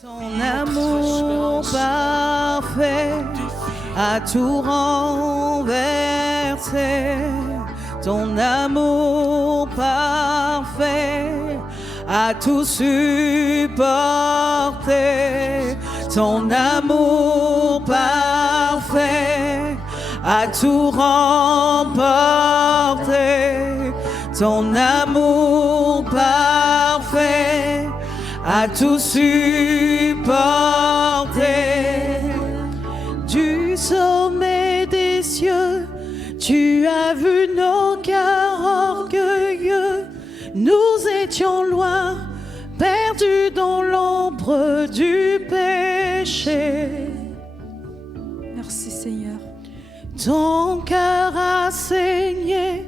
Ton amour parfait a tout renversé. Ton amour parfait a tout supporté. Ton amour parfait a tout remporté. Ton amour parfait a tout supporté. Du sommet des cieux, tu as vu nos cœurs orgueilleux. Nous étions loin, perdus dans l'ombre du péché. Merci Seigneur. Ton cœur a saigné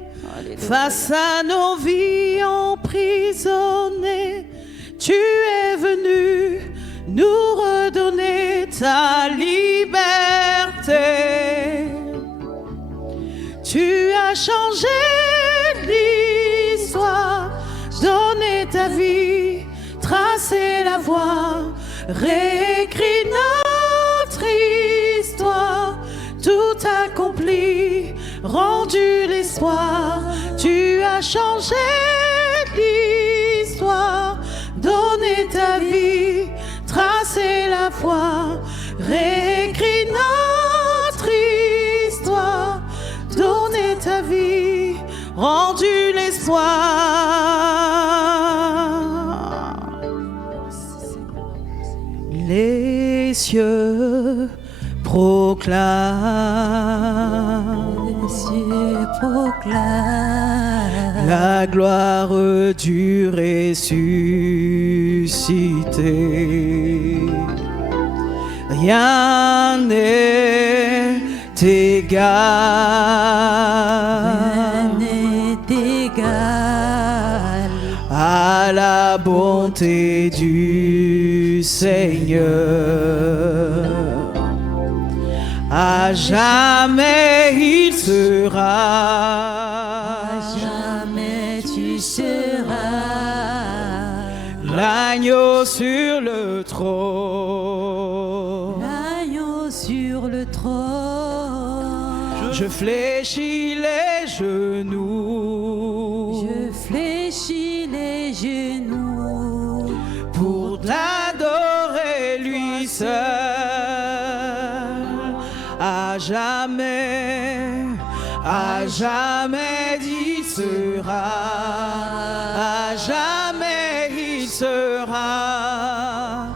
face à nos vies emprisonnées. Tu es venu nous redonner ta liberté. Tu as changé l'histoire, donné ta vie, tracé la voie, réécrit notre histoire, tout accompli, rendu l'espoir. Tu as changé l'histoire, donné ta vie, tracé la voie, réécrit notre histoire, donné ta vie, rendu l'espoir. Les cieux proclament, Les cieux proclament la gloire du ressuscité. Rien n'est égal, à la bonté du Seigneur. À jamais il sera, À jamais tu seras l'agneau sur le trône. l'agneau sur le trône. Je fléchis les genoux, Je fléchis les genoux pour l'adorer lui seul. À jamais il sera, à jamais il sera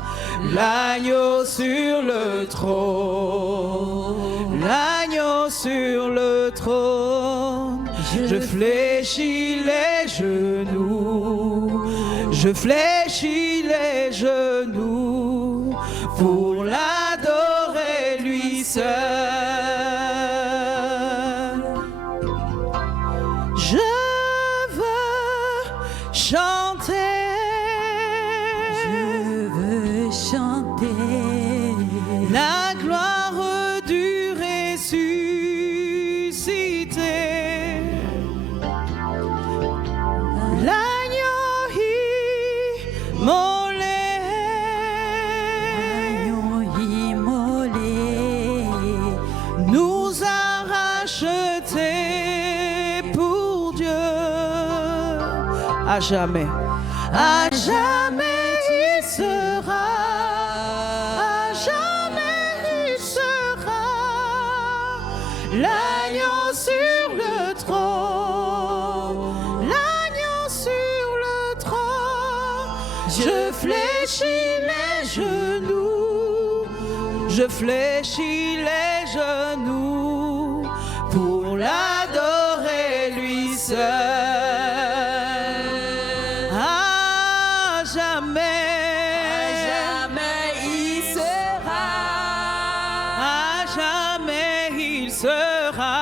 l'agneau sur le trône, l'agneau sur le trône. Je fléchis les genoux, je fléchis les genoux pour l'adorer lui seul. Je veux chanter, Je veux chanter la gloire du ressuscité. L'agneau immolé, l'agneau immolé nous a rachetés pour Dieu. À jamais il sera, à jamais il sera l'agneau sur le trône, l'agneau sur le trône. Je fléchis les genoux, je fléchis les genoux pour l'adorer lui seul. À jamais il sera, à jamais il sera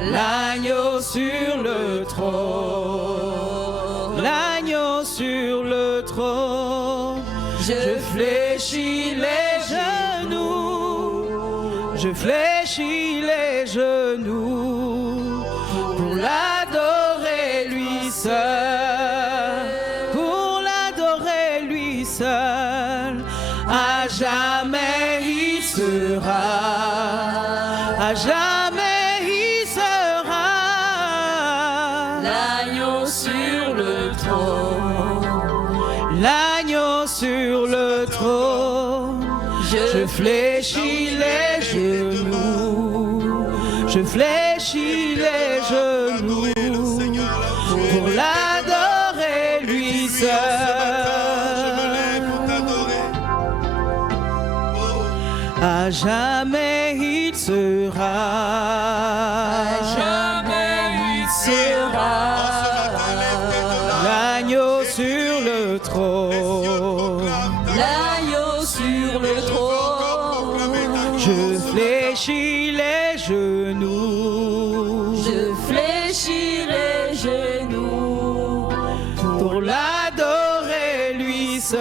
l'agneau sur le trône, l'agneau sur le trône. Je fléchis les genoux, je fléchis les genoux pour l'adorer lui seul, pour l'adorer lui seul. À jamais il sera, à jamais il sera l'agneau sur le trône, l'agneau sur le trône. Je fléchis les genoux, je fléchis les genoux pour l'adorer lui seul. À jamais il sera, à jamais il sera l'agneau sur le trône, l'agneau sur le trône. je fléchis les genoux, Je fléchis les genoux pour l'adorer lui seul.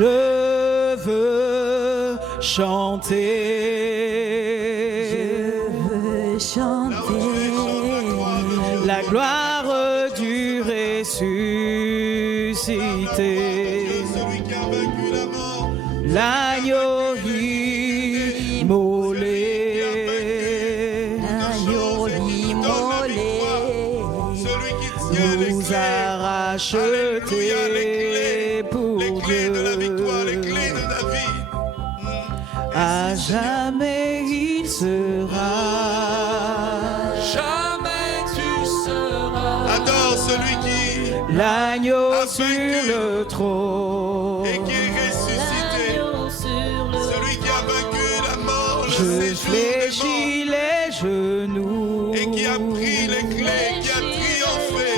Je veux chanter, je veux chanter la gloire du ressuscité, Celui qui a vaincu la mort, l'agneau immolé, l'agneau immolé celui qui tient les nous clés, a rachetés pour les clés de la victoire, les Dieu. clés de la vie. À jamais il sera, Jamais tu seras Adore celui qui l'agneau a sur vaincu le trône. et qui est ressuscité. l'agneau sur le Celui qui a vaincu la mort, le Je séjour des fléchis les genoux morts, et qui a pris les clés, qui a triomphé.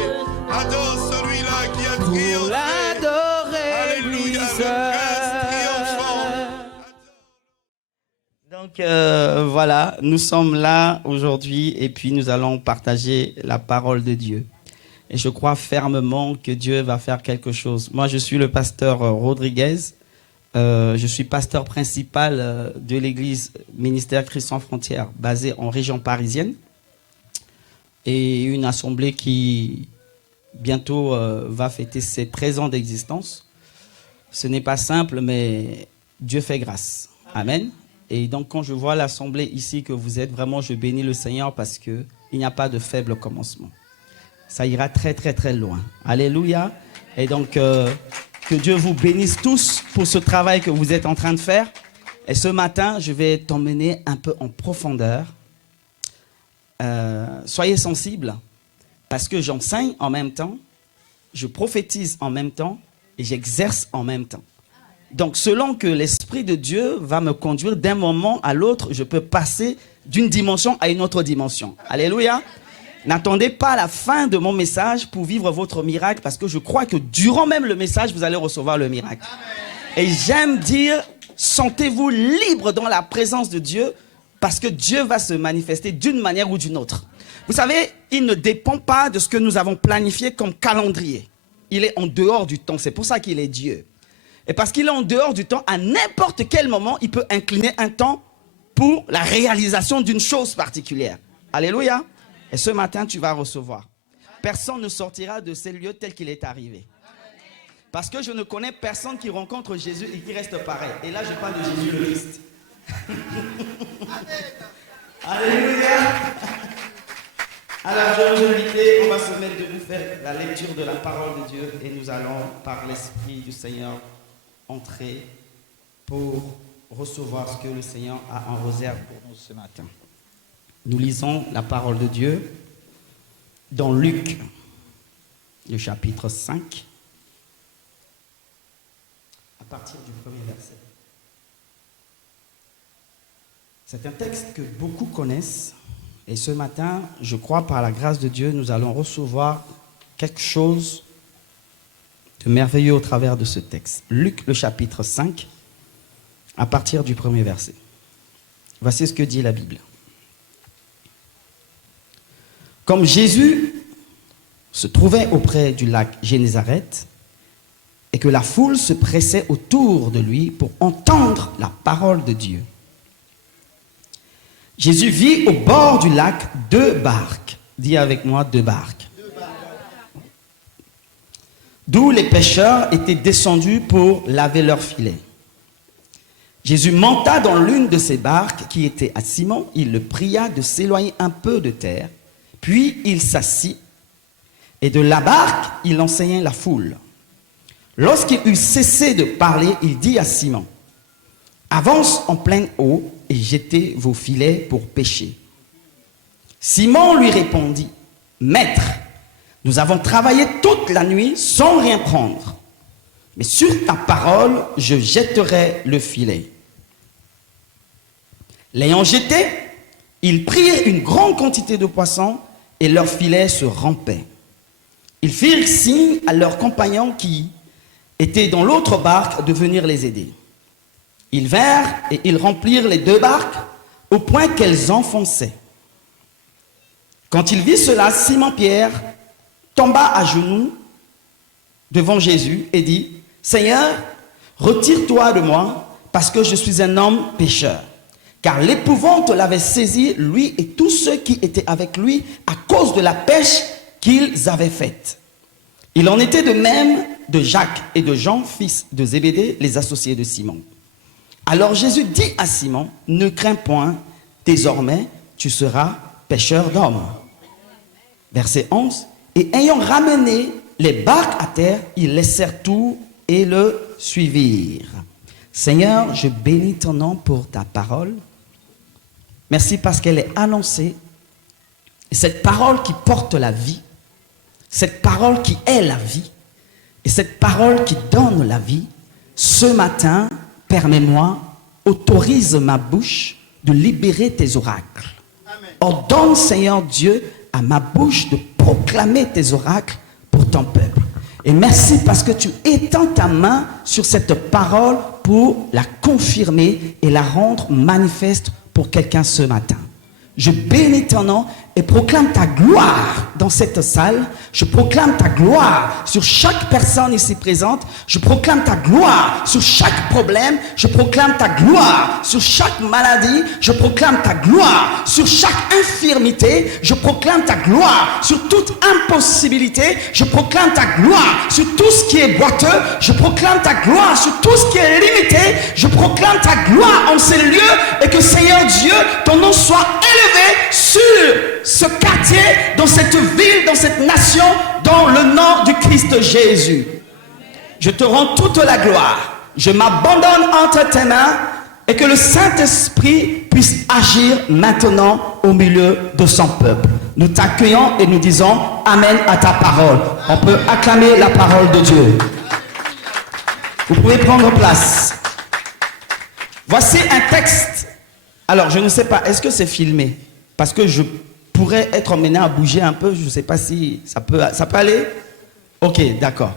Adore celui-là qui a pour triomphé. l'adorer lui Alléluia, le seul. prince triomphant. Donc voilà, nous sommes là aujourd'hui et puis nous allons partager la parole de Dieu. Et je crois fermement que Dieu va faire quelque chose. Moi, je suis le pasteur Rodriguez. Je suis pasteur principal de l'église Ministère Christ sans frontières, basée en région parisienne. Et une assemblée qui bientôt va fêter ses 13 ans d'existence. Ce n'est pas simple, mais Dieu fait grâce. Amen. Et donc, quand je vois l'assemblée ici que vous êtes, vraiment, je bénis le Seigneur parce qu'il n'y a pas de faible commencement. Ça ira très, très, très loin. Alléluia. Et donc, que Dieu vous bénisse tous pour ce travail que vous êtes en train de faire. Et ce matin, je vais t'emmener un peu en profondeur. Soyez sensibles parce que j'enseigne en même temps, je prophétise en même temps et j'exerce en même temps. Donc, selon que l'Esprit de Dieu va me conduire d'un moment à l'autre, je peux passer d'une dimension à une autre dimension. Alléluia. N'attendez pas la fin de mon message pour vivre votre miracle parce que je crois que durant même le message, vous allez recevoir le miracle. Et j'aime dire, sentez-vous libre dans la présence de Dieu parce que Dieu va se manifester d'une manière ou d'une autre. Vous savez, il ne dépend pas de ce que nous avons planifié comme calendrier. Il est en dehors du temps, c'est pour ça qu'il est Dieu. Et parce qu'il est en dehors du temps, à n'importe quel moment, il peut incliner un temps pour la réalisation d'une chose particulière. Alléluia. Et ce matin, tu vas recevoir. Personne ne sortira de ces lieux tel qu'il est arrivé. Parce que je ne connais personne qui rencontre Jésus et qui reste pareil. Et là, je parle de Jésus le Christ. Alléluia. Alors, je vous invite, on va se mettre debout, faire la lecture de la parole de Dieu et nous allons, par l'Esprit du Seigneur, entrer pour recevoir ce que le Seigneur a en réserve pour nous ce matin. Nous lisons la parole de Dieu dans Luc, le chapitre 5, à partir du premier verset. C'est un texte que beaucoup connaissent et ce matin, je crois par la grâce de Dieu, nous allons recevoir quelque chose de merveilleux au travers de ce texte. Luc, le chapitre 5, à partir du premier verset. Voici ce que dit la Bible. Comme Jésus se trouvait auprès du lac Génézareth et que la foule se pressait autour de lui pour entendre la parole de Dieu, Jésus vit au bord du lac 2 barques. Dis avec moi 2 barques. d'où les pêcheurs étaient descendus pour laver leurs filets. Jésus monta dans l'une de ces barques qui était à Simon. Il le pria de s'éloigner un peu de terre. Puis il s'assit et de la barque, il enseignait la foule. Lorsqu'il eut cessé de parler, il dit à Simon, « Avance en pleine eau et jetez vos filets pour pêcher. » Simon lui répondit, « Maître, nous avons travaillé toute la nuit sans rien prendre. Mais sur ta parole, je jetterai le filet. » L'ayant jeté, ils prirent une grande quantité de poissons et leur filet se rompait. Ils firent signe à leurs compagnons qui étaient dans l'autre barque de venir les aider. Ils vinrent et ils remplirent les 2 barques au point qu'elles enfonçaient. Quand il vit cela, Simon-Pierre tomba à genoux devant Jésus et dit, « Seigneur, retire-toi de moi, parce que je suis un homme pécheur. » Car l'épouvante l'avait saisi, lui et tous ceux qui étaient avec lui, à cause de la pêche qu'ils avaient faite. Il en était de même de Jacques et de Jean, fils de Zébédée, les associés de Simon. Alors Jésus dit à Simon, « Ne crains point, désormais tu seras pêcheur d'hommes. » Verset 11. Et ayant ramené les barques à terre, ils laissèrent tout et le suivirent. Seigneur, je bénis ton nom pour ta parole. Merci parce qu'elle est annoncée. Et cette parole qui porte la vie, cette parole qui est la vie, et cette parole qui donne la vie, ce matin, permets-moi, autorise ma bouche de libérer tes oracles. Amen. Ordonne, Seigneur Dieu, à ma bouche de proclamer tes oracles pour ton peuple. Et merci parce que tu étends ta main sur cette parole pour la confirmer et la rendre manifeste pour quelqu'un ce matin. Je bénis ton nom et proclame ta gloire dans cette salle. Je proclame ta gloire sur chaque personne ici présente. Je proclame ta gloire sur chaque problème. Je proclame ta gloire sur chaque maladie. Je proclame ta gloire sur chaque infirmité. Je proclame ta gloire sur toute impossibilité. Je proclame ta gloire sur tout ce qui est boiteux. Je proclame ta gloire sur tout ce qui est limité. Je proclame ta gloire en ces lieux et que Seigneur Dieu, ton nom soit élevé sur ce quartier, dans cette ville, dans cette nation, dans le nom du Christ Jésus. Je te rends toute la gloire. Je m'abandonne entre tes mains et que le Saint-Esprit puisse agir maintenant au milieu de son peuple. Nous t'accueillons et nous disons Amen à ta parole. On peut acclamer la parole de Dieu. Vous pouvez prendre place. Voici un texte. Alors, je ne sais pas, est-ce que c'est filmé? Parce que je pourrais être emmené à bouger un peu. Je ne sais pas si ça peut aller. Ok, d'accord.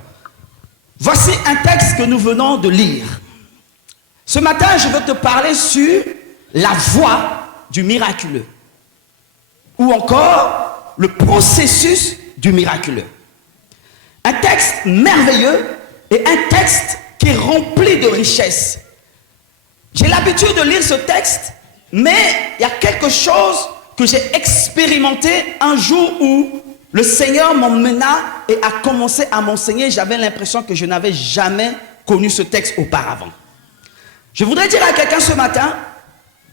Voici un texte que nous venons de lire. Ce matin, je veux te parler sur la voie du miraculeux. Ou encore, le processus du miraculeux. Un texte merveilleux et un texte qui est rempli de richesses. J'ai l'habitude de lire ce texte, mais il y a quelque chose que j'ai expérimenté un jour où le Seigneur m'emmena et a commencé à m'enseigner. J'avais l'impression que je n'avais jamais connu ce texte auparavant. Je voudrais dire à quelqu'un ce matin,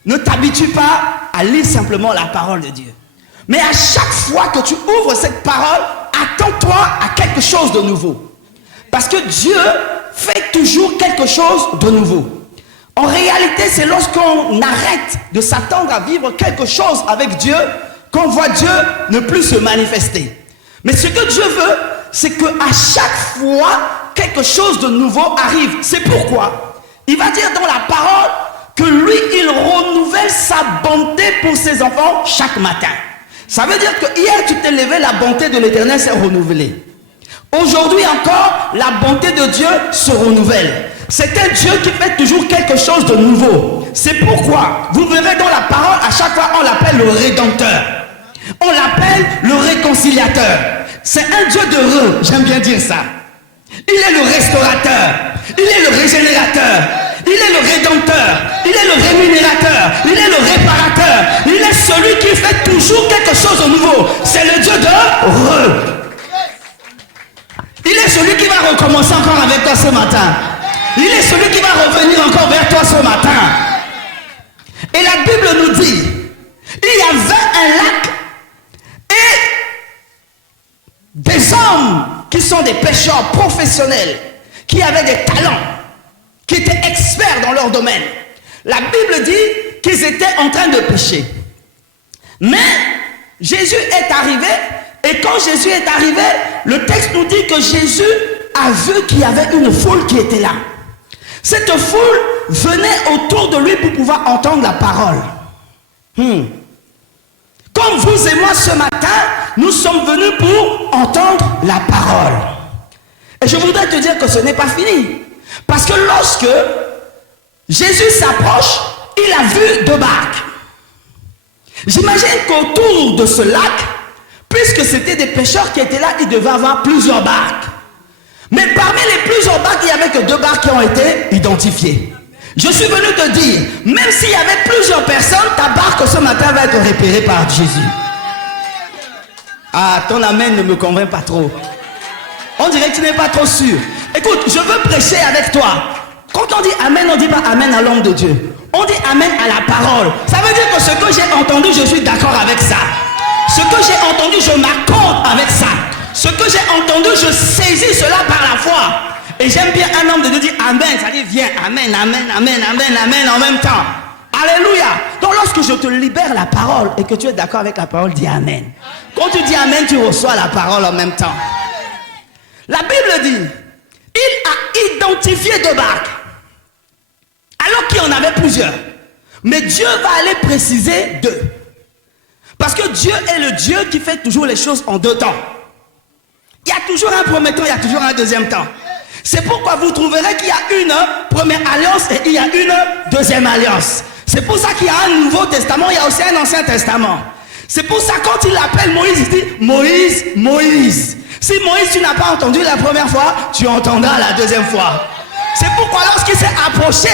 ne t'habitue pas à lire simplement la parole de Dieu. Mais à chaque fois que tu ouvres cette parole, attends-toi à quelque chose de nouveau. Parce que Dieu fait toujours quelque chose de nouveau. En réalité, c'est lorsqu'on arrête de s'attendre à vivre quelque chose avec Dieu qu'on voit Dieu ne plus se manifester. Mais ce que Dieu veut, c'est qu'à chaque fois, quelque chose de nouveau arrive. C'est pourquoi il va dire dans la parole que lui, il renouvelle sa bonté pour ses enfants chaque matin. Ça veut dire que hier, tu t'es levé, la bonté de l'Éternel s'est renouvelée. Aujourd'hui encore, la bonté de Dieu se renouvelle. C'est un Dieu qui fait toujours quelque chose de nouveau. C'est pourquoi, vous verrez dans la parole, à chaque fois, on l'appelle le Rédempteur. On l'appelle le Réconciliateur. C'est un Dieu d'heureux, j'aime bien dire ça. Il est le Restaurateur. Il est le Régénérateur. Il est le Rédempteur. Il est le Rémunérateur. Il est le Réparateur. Il est celui qui fait toujours quelque chose de nouveau. C'est le Dieu de heureux. Il est celui qui va recommencer encore avec toi ce matin. Il est celui qui va revenir encore vers toi ce matin. Et la Bible nous dit, il y avait un lac et des hommes qui sont des pêcheurs professionnels, qui avaient des talents, qui étaient experts dans leur domaine. La Bible dit qu'ils étaient en train de pêcher. Mais Jésus est arrivé, et quand Jésus est arrivé, le texte nous dit que Jésus a vu qu'il y avait une foule qui était là. Cette foule venait autour de lui pour pouvoir entendre la parole. Comme vous et moi ce matin, nous sommes venus pour entendre la parole. Et je voudrais te dire que ce n'est pas fini. Parce que lorsque Jésus s'approche, il a vu deux barques. J'imagine qu'autour de ce lac, puisque c'était des pêcheurs qui étaient là, il devait avoir plusieurs barques. Mais parmi les plusieurs barques, il n'y avait que deux barques qui ont été identifiées. Je suis venu te dire, même s'il y avait plusieurs personnes, ta barque ce matin va être repérée par Jésus. Ah, ton amen ne me convainc pas trop. On dirait que tu n'es pas trop sûr. Écoute, je veux prêcher avec toi. Quand on dit amen, on ne dit pas amen à l'homme de Dieu. On dit amen à la parole. Ça veut dire que ce que j'ai entendu, je suis d'accord avec ça. Ce que j'ai entendu, je m'accorde avec ça. Ce que j'ai entendu, je saisis cela par la foi. Et j'aime bien un homme de Dieu dire amen. Ça dit viens, amen, amen, amen, amen, amen en même temps. Alléluia. Donc lorsque je te libère la parole et que tu es d'accord avec la parole, dis amen. Quand tu dis amen, tu reçois la parole en même temps. La Bible dit, il a identifié deux barques. Alors qu'il y en avait plusieurs. Mais Dieu va aller préciser deux. Parce que Dieu est le Dieu qui fait toujours les choses en deux temps. Il y a toujours un premier temps, il y a toujours un deuxième temps. C'est pourquoi vous trouverez qu'il y a une première alliance et il y a une deuxième alliance. C'est pour ça qu'il y a un Nouveau Testament, il y a aussi un Ancien Testament. C'est pour ça quand il appelle Moïse, il dit Moïse, Moïse. Si Moïse, tu n'as pas entendu la première fois, tu entendras la deuxième fois. C'est pourquoi lorsqu'il s'est approché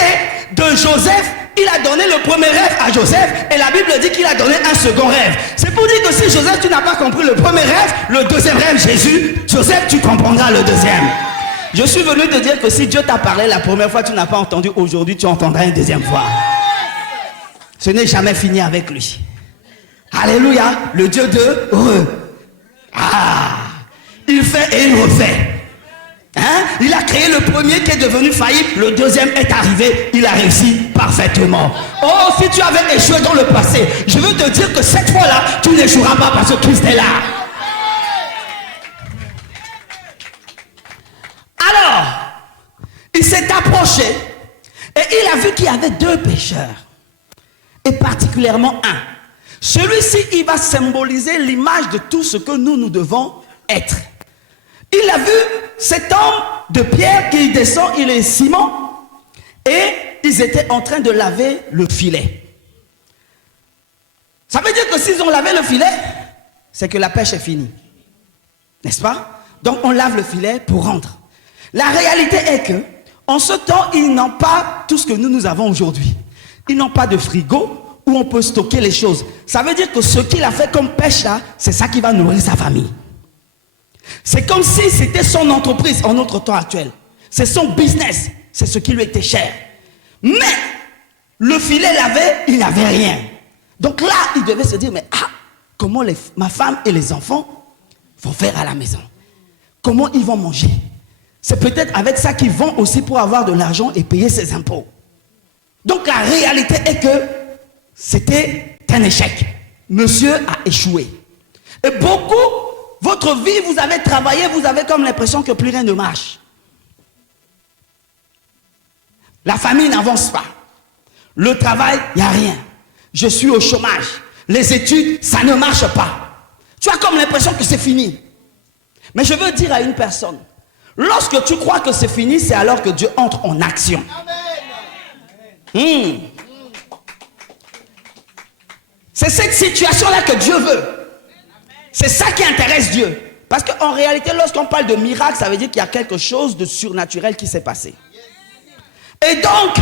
de Joseph, il a donné le premier rêve à Joseph et la Bible dit qu'il a donné un second rêve. C'est pour dire que si Joseph, tu n'as pas compris le premier rêve, le deuxième rêve, Jésus, Joseph, tu comprendras le deuxième. Je suis venu te dire que si Dieu t'a parlé la première fois, tu n'as pas entendu, aujourd'hui, tu entendras une deuxième fois. Ce n'est jamais fini avec lui. Alléluia, le Dieu de il fait et il refait. Hein? Il a créé le premier qui est devenu faillible, le deuxième est arrivé, il a réussi parfaitement. Oh, si tu avais échoué dans le passé, je veux te dire que cette fois-là, tu n'échoueras pas parce que Christ est là. Alors, il s'est approché et il a vu qu'il y avait deux pécheurs, et particulièrement un. Celui-ci, il va symboliser l'image de tout ce que nous devons être. Il a vu cet homme de Pierre qui descend, il est Simon, et ils étaient en train de laver le filet. Ça veut dire que s'ils ont lavé le filet, c'est que la pêche est finie. N'est-ce pas? Donc on lave le filet pour rentrer. La réalité est que, en ce temps, ils n'ont pas tout ce que nous avons aujourd'hui. Ils n'ont pas de frigo où on peut stocker les choses. Ça veut dire que ce qu'il a fait comme pêche là, c'est ça qui va nourrir sa famille. C'est comme si c'était son entreprise en notre temps actuel. C'est son business. C'est ce qui lui était cher. Mais le filet lavé, il n'avait rien. Donc là, il devait se dire, mais comment ma femme et les enfants vont faire à la maison? Comment ils vont manger? C'est peut-être avec ça qu'ils vont aussi pour avoir de l'argent et payer ses impôts. Donc la réalité est que c'était un échec. Monsieur a échoué. Et beaucoup, votre vie, vous avez travaillé, vous avez comme l'impression que plus rien ne marche. La famille n'avance pas. Le travail, il n'y a rien. Je suis au chômage. Les études, ça ne marche pas. Tu as comme l'impression que c'est fini. Mais je veux dire à une personne, lorsque tu crois que c'est fini, c'est alors que Dieu entre en action. C'est cette situation-là que Dieu veut. C'est ça qui intéresse Dieu. Parce qu'en réalité, lorsqu'on parle de miracle, ça veut dire qu'il y a quelque chose de surnaturel qui s'est passé. Et donc,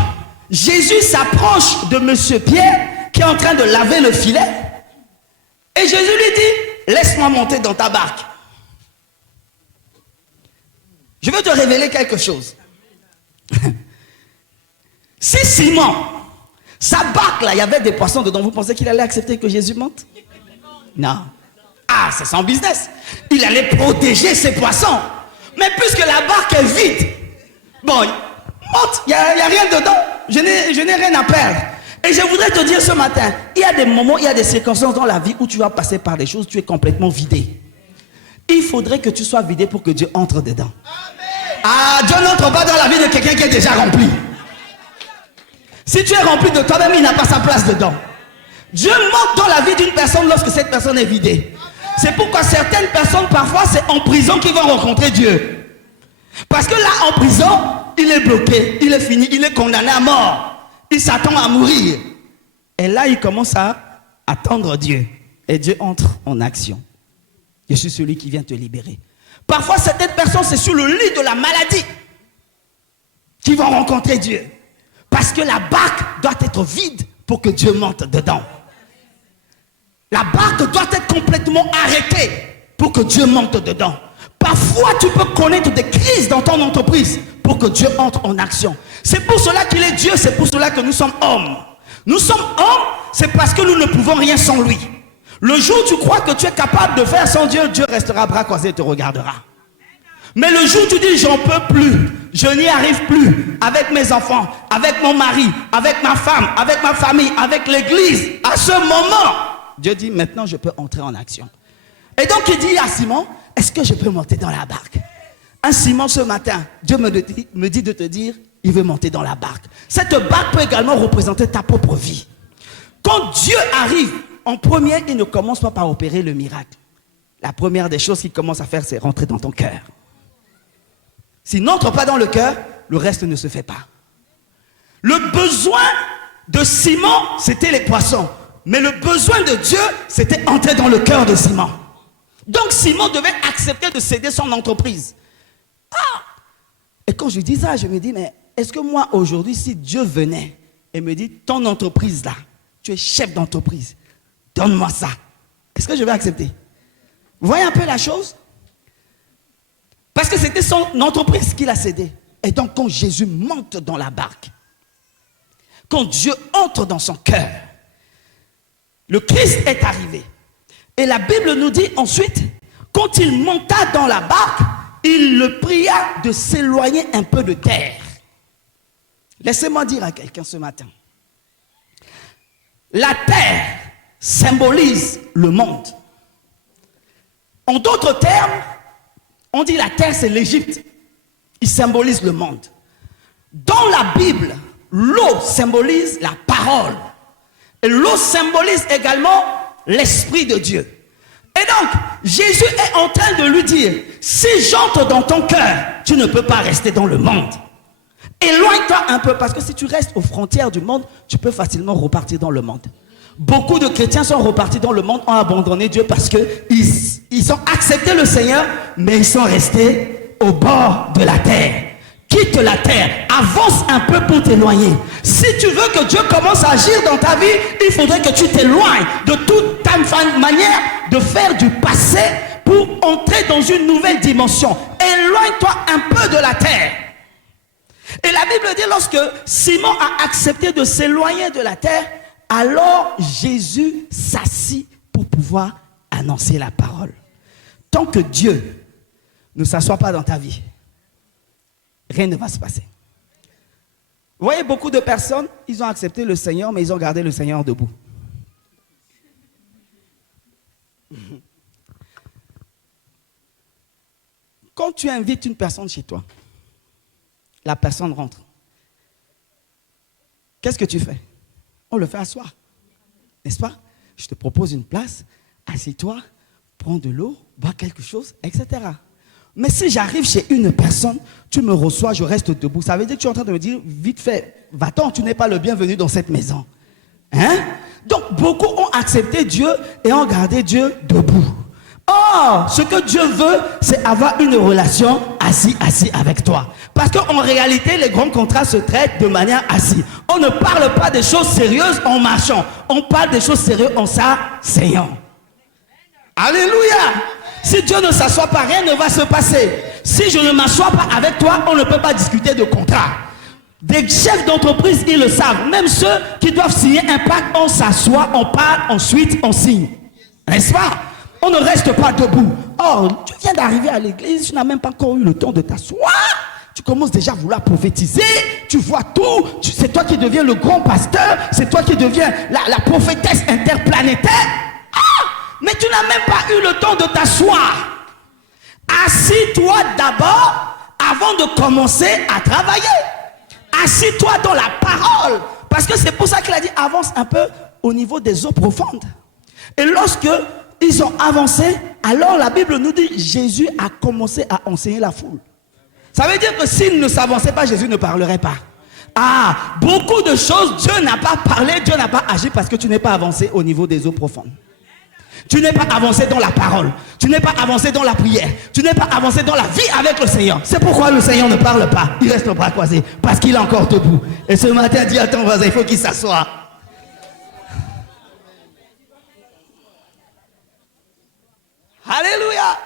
Jésus s'approche de Monsieur Pierre, qui est en train de laver le filet. Et Jésus lui dit, laisse-moi monter dans ta barque. Je veux te révéler quelque chose. Si Simon, sa barque là, il y avait des poissons dedans, vous pensez qu'il allait accepter que Jésus monte? Non. Ah, c'est son business. Il allait protéger ses poissons. Mais puisque la barque est vide, bon, monte, il n'y a rien dedans. Je n'ai rien à perdre. Et je voudrais te dire ce matin, il y a des moments, il y a des circonstances dans la vie où tu vas passer par des choses, tu es complètement vidé. Il faudrait que tu sois vidé pour que Dieu entre dedans. Ah, Dieu n'entre pas dans la vie de quelqu'un qui est déjà rempli. Si tu es rempli de toi-même, il n'a pas sa place dedans. Dieu monte dans la vie d'une personne lorsque cette personne est vidée. C'est pourquoi certaines personnes, parfois, c'est en prison qu'ils vont rencontrer Dieu. Parce que là, en prison, il est bloqué, il est fini, il est condamné à mort. Il s'attend à mourir. Et là, il commence à attendre Dieu. Et Dieu entre en action. Je suis celui qui vient te libérer. Parfois, certaines personnes, c'est sur le lit de la maladie qu'ils vont rencontrer Dieu. Parce que la barque doit être vide pour que Dieu monte dedans. La barque doit être complètement arrêtée pour que Dieu monte dedans. Parfois, tu peux connaître des crises dans ton entreprise pour que Dieu entre en action. C'est pour cela qu'il est Dieu, c'est pour cela que nous sommes hommes. Nous sommes hommes, c'est parce que nous ne pouvons rien sans lui. Le jour où tu crois que tu es capable de faire sans Dieu, Dieu restera bras croisés et te regardera. Mais le jour où tu dis, j'en peux plus, je n'y arrive plus, avec mes enfants, avec mon mari, avec ma femme, avec ma famille, avec l'église, à ce moment, Dieu dit, maintenant je peux entrer en action. Et donc il dit à Simon, est-ce que je peux monter dans la barque? Un Simon, ce matin, Dieu me dit de te dire, il veut monter dans la barque. Cette barque peut également représenter ta propre vie. Quand Dieu arrive, en premier, il ne commence pas par opérer le miracle. La première des choses qu'il commence à faire, c'est rentrer dans ton cœur. S'il n'entre pas dans le cœur, le reste ne se fait pas. Le besoin de Simon, c'était les poissons. Mais le besoin de Dieu, c'était entrer dans le cœur de Simon. Donc Simon devait accepter de céder son entreprise. Ah! Et quand je dis ça, je me dis, mais est-ce que moi aujourd'hui, si Dieu venait et me dit, ton entreprise là, tu es chef d'entreprise, donne-moi ça. Est-ce que je vais accepter? Vous voyez un peu la chose? Parce que c'était son entreprise qu'il a cédé. Et donc quand Jésus monte dans la barque, quand Dieu entre dans son cœur, le Christ est arrivé. Et la Bible nous dit ensuite, quand il monta dans la barque, il le pria de s'éloigner un peu de terre. Laissez-moi dire à quelqu'un ce matin, la terre symbolise le monde. En d'autres termes, on dit la terre c'est l'Égypte. Il symbolise le monde. Dans la Bible, l'eau symbolise la parole. Et l'eau symbolise également l'Esprit de Dieu. Et donc, Jésus est en train de lui dire, si j'entre dans ton cœur, tu ne peux pas rester dans le monde. Éloigne-toi un peu, parce que si tu restes aux frontières du monde, tu peux facilement repartir dans le monde. Beaucoup de chrétiens sont repartis dans le monde, ont abandonné Dieu parce qu'ils ont accepté le Seigneur, mais ils sont restés au bord de la terre. Quitte la terre, avance un peu pour t'éloigner. Si tu veux que Dieu commence à agir dans ta vie, il faudrait que tu t'éloignes de toute ta manière de faire du passé pour entrer dans une nouvelle dimension. Éloigne-toi un peu de la terre. Et la Bible dit, lorsque Simon a accepté de s'éloigner de la terre, alors Jésus s'assit pour pouvoir annoncer la parole. Tant que Dieu ne s'assoit pas dans ta vie, rien ne va se passer. Vous voyez, beaucoup de personnes, ils ont accepté le Seigneur, mais ils ont gardé le Seigneur debout. Quand tu invites une personne chez toi, la personne rentre. Qu'est-ce que tu fais? On le fait asseoir. N'est-ce pas? Je te propose une place, assieds-toi, prends de l'eau, bois quelque chose, etc. Mais si j'arrive chez une personne, tu me reçois, je reste debout. Ça veut dire que tu es en train de me dire, vite fait, va-t'en, tu n'es pas le bienvenu dans cette maison. Hein? Donc, beaucoup ont accepté Dieu et ont gardé Dieu debout. Or, ce que Dieu veut, c'est avoir une relation assis avec toi. Parce qu'en réalité, les grands contrats se traitent de manière assise. On ne parle pas des choses sérieuses en marchant. On parle des choses sérieuses en s'asseyant. Alléluia! Si Dieu ne s'assoit pas, rien ne va se passer. si je ne m'assois pas avec toi, on ne peut pas discuter de contrat. Des chefs d'entreprise, ils le savent. Même ceux qui doivent signer un pacte, on s'assoit, on parle, ensuite on signe. N'est-ce pas? On ne reste pas debout. Or, tu viens d'arriver à l'église, tu n'as même pas encore eu le temps de t'asseoir. Tu commences déjà à vouloir prophétiser, tu vois tout, c'est toi qui deviens le grand pasteur, c'est toi qui deviens la prophétesse interplanétaire. Ah! Mais tu n'as même pas eu le temps de t'asseoir. Assis-toi d'abord avant de commencer à travailler. Assis-toi dans la parole. Parce que c'est pour ça qu'il a dit avance un peu au niveau des eaux profondes. Et lorsque ils ont avancé, alors la Bible nous dit Jésus a commencé à enseigner la foule. Ça veut dire que s'il ne s'avançait pas, Jésus ne parlerait pas. Ah, beaucoup de choses, Dieu n'a pas parlé, Dieu n'a pas agi parce que tu n'es pas avancé au niveau des eaux profondes. Tu n'es pas avancé dans la parole. Tu n'es pas avancé dans la prière. Tu n'es pas avancé dans la vie avec le Seigneur. C'est pourquoi le Seigneur ne parle pas. Il reste le bras croisé parce qu'il est encore debout. Et ce matin, dis à ton voisin, il faut qu'il s'assoie. Alléluia.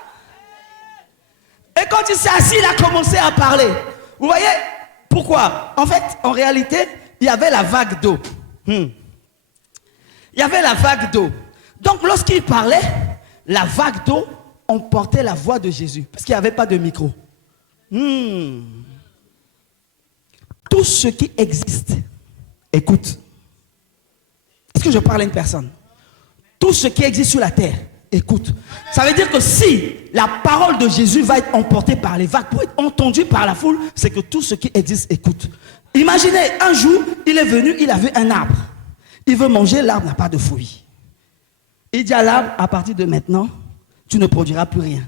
Et quand il s'est assis, il a commencé à parler. Vous voyez pourquoi? En fait, en réalité, il y avait la vague d'eau. Il y avait la vague d'eau. Donc, lorsqu'il parlait, la vague d'eau emportait la voix de Jésus. Parce qu'il n'y avait pas de micro. Tout ce qui existe, écoute. Est-ce que je parle à une personne? Tout ce qui existe sur la terre, écoute. Ça veut dire que si la parole de Jésus va être emportée par les vagues, pour être entendue par la foule, c'est que tout ce qui existe, écoute. Imaginez, un jour, il est venu, il a vu un arbre. Il veut manger, l'arbre n'a pas de fruits. Il dit à l'arbre, à partir de maintenant, tu ne produiras plus rien.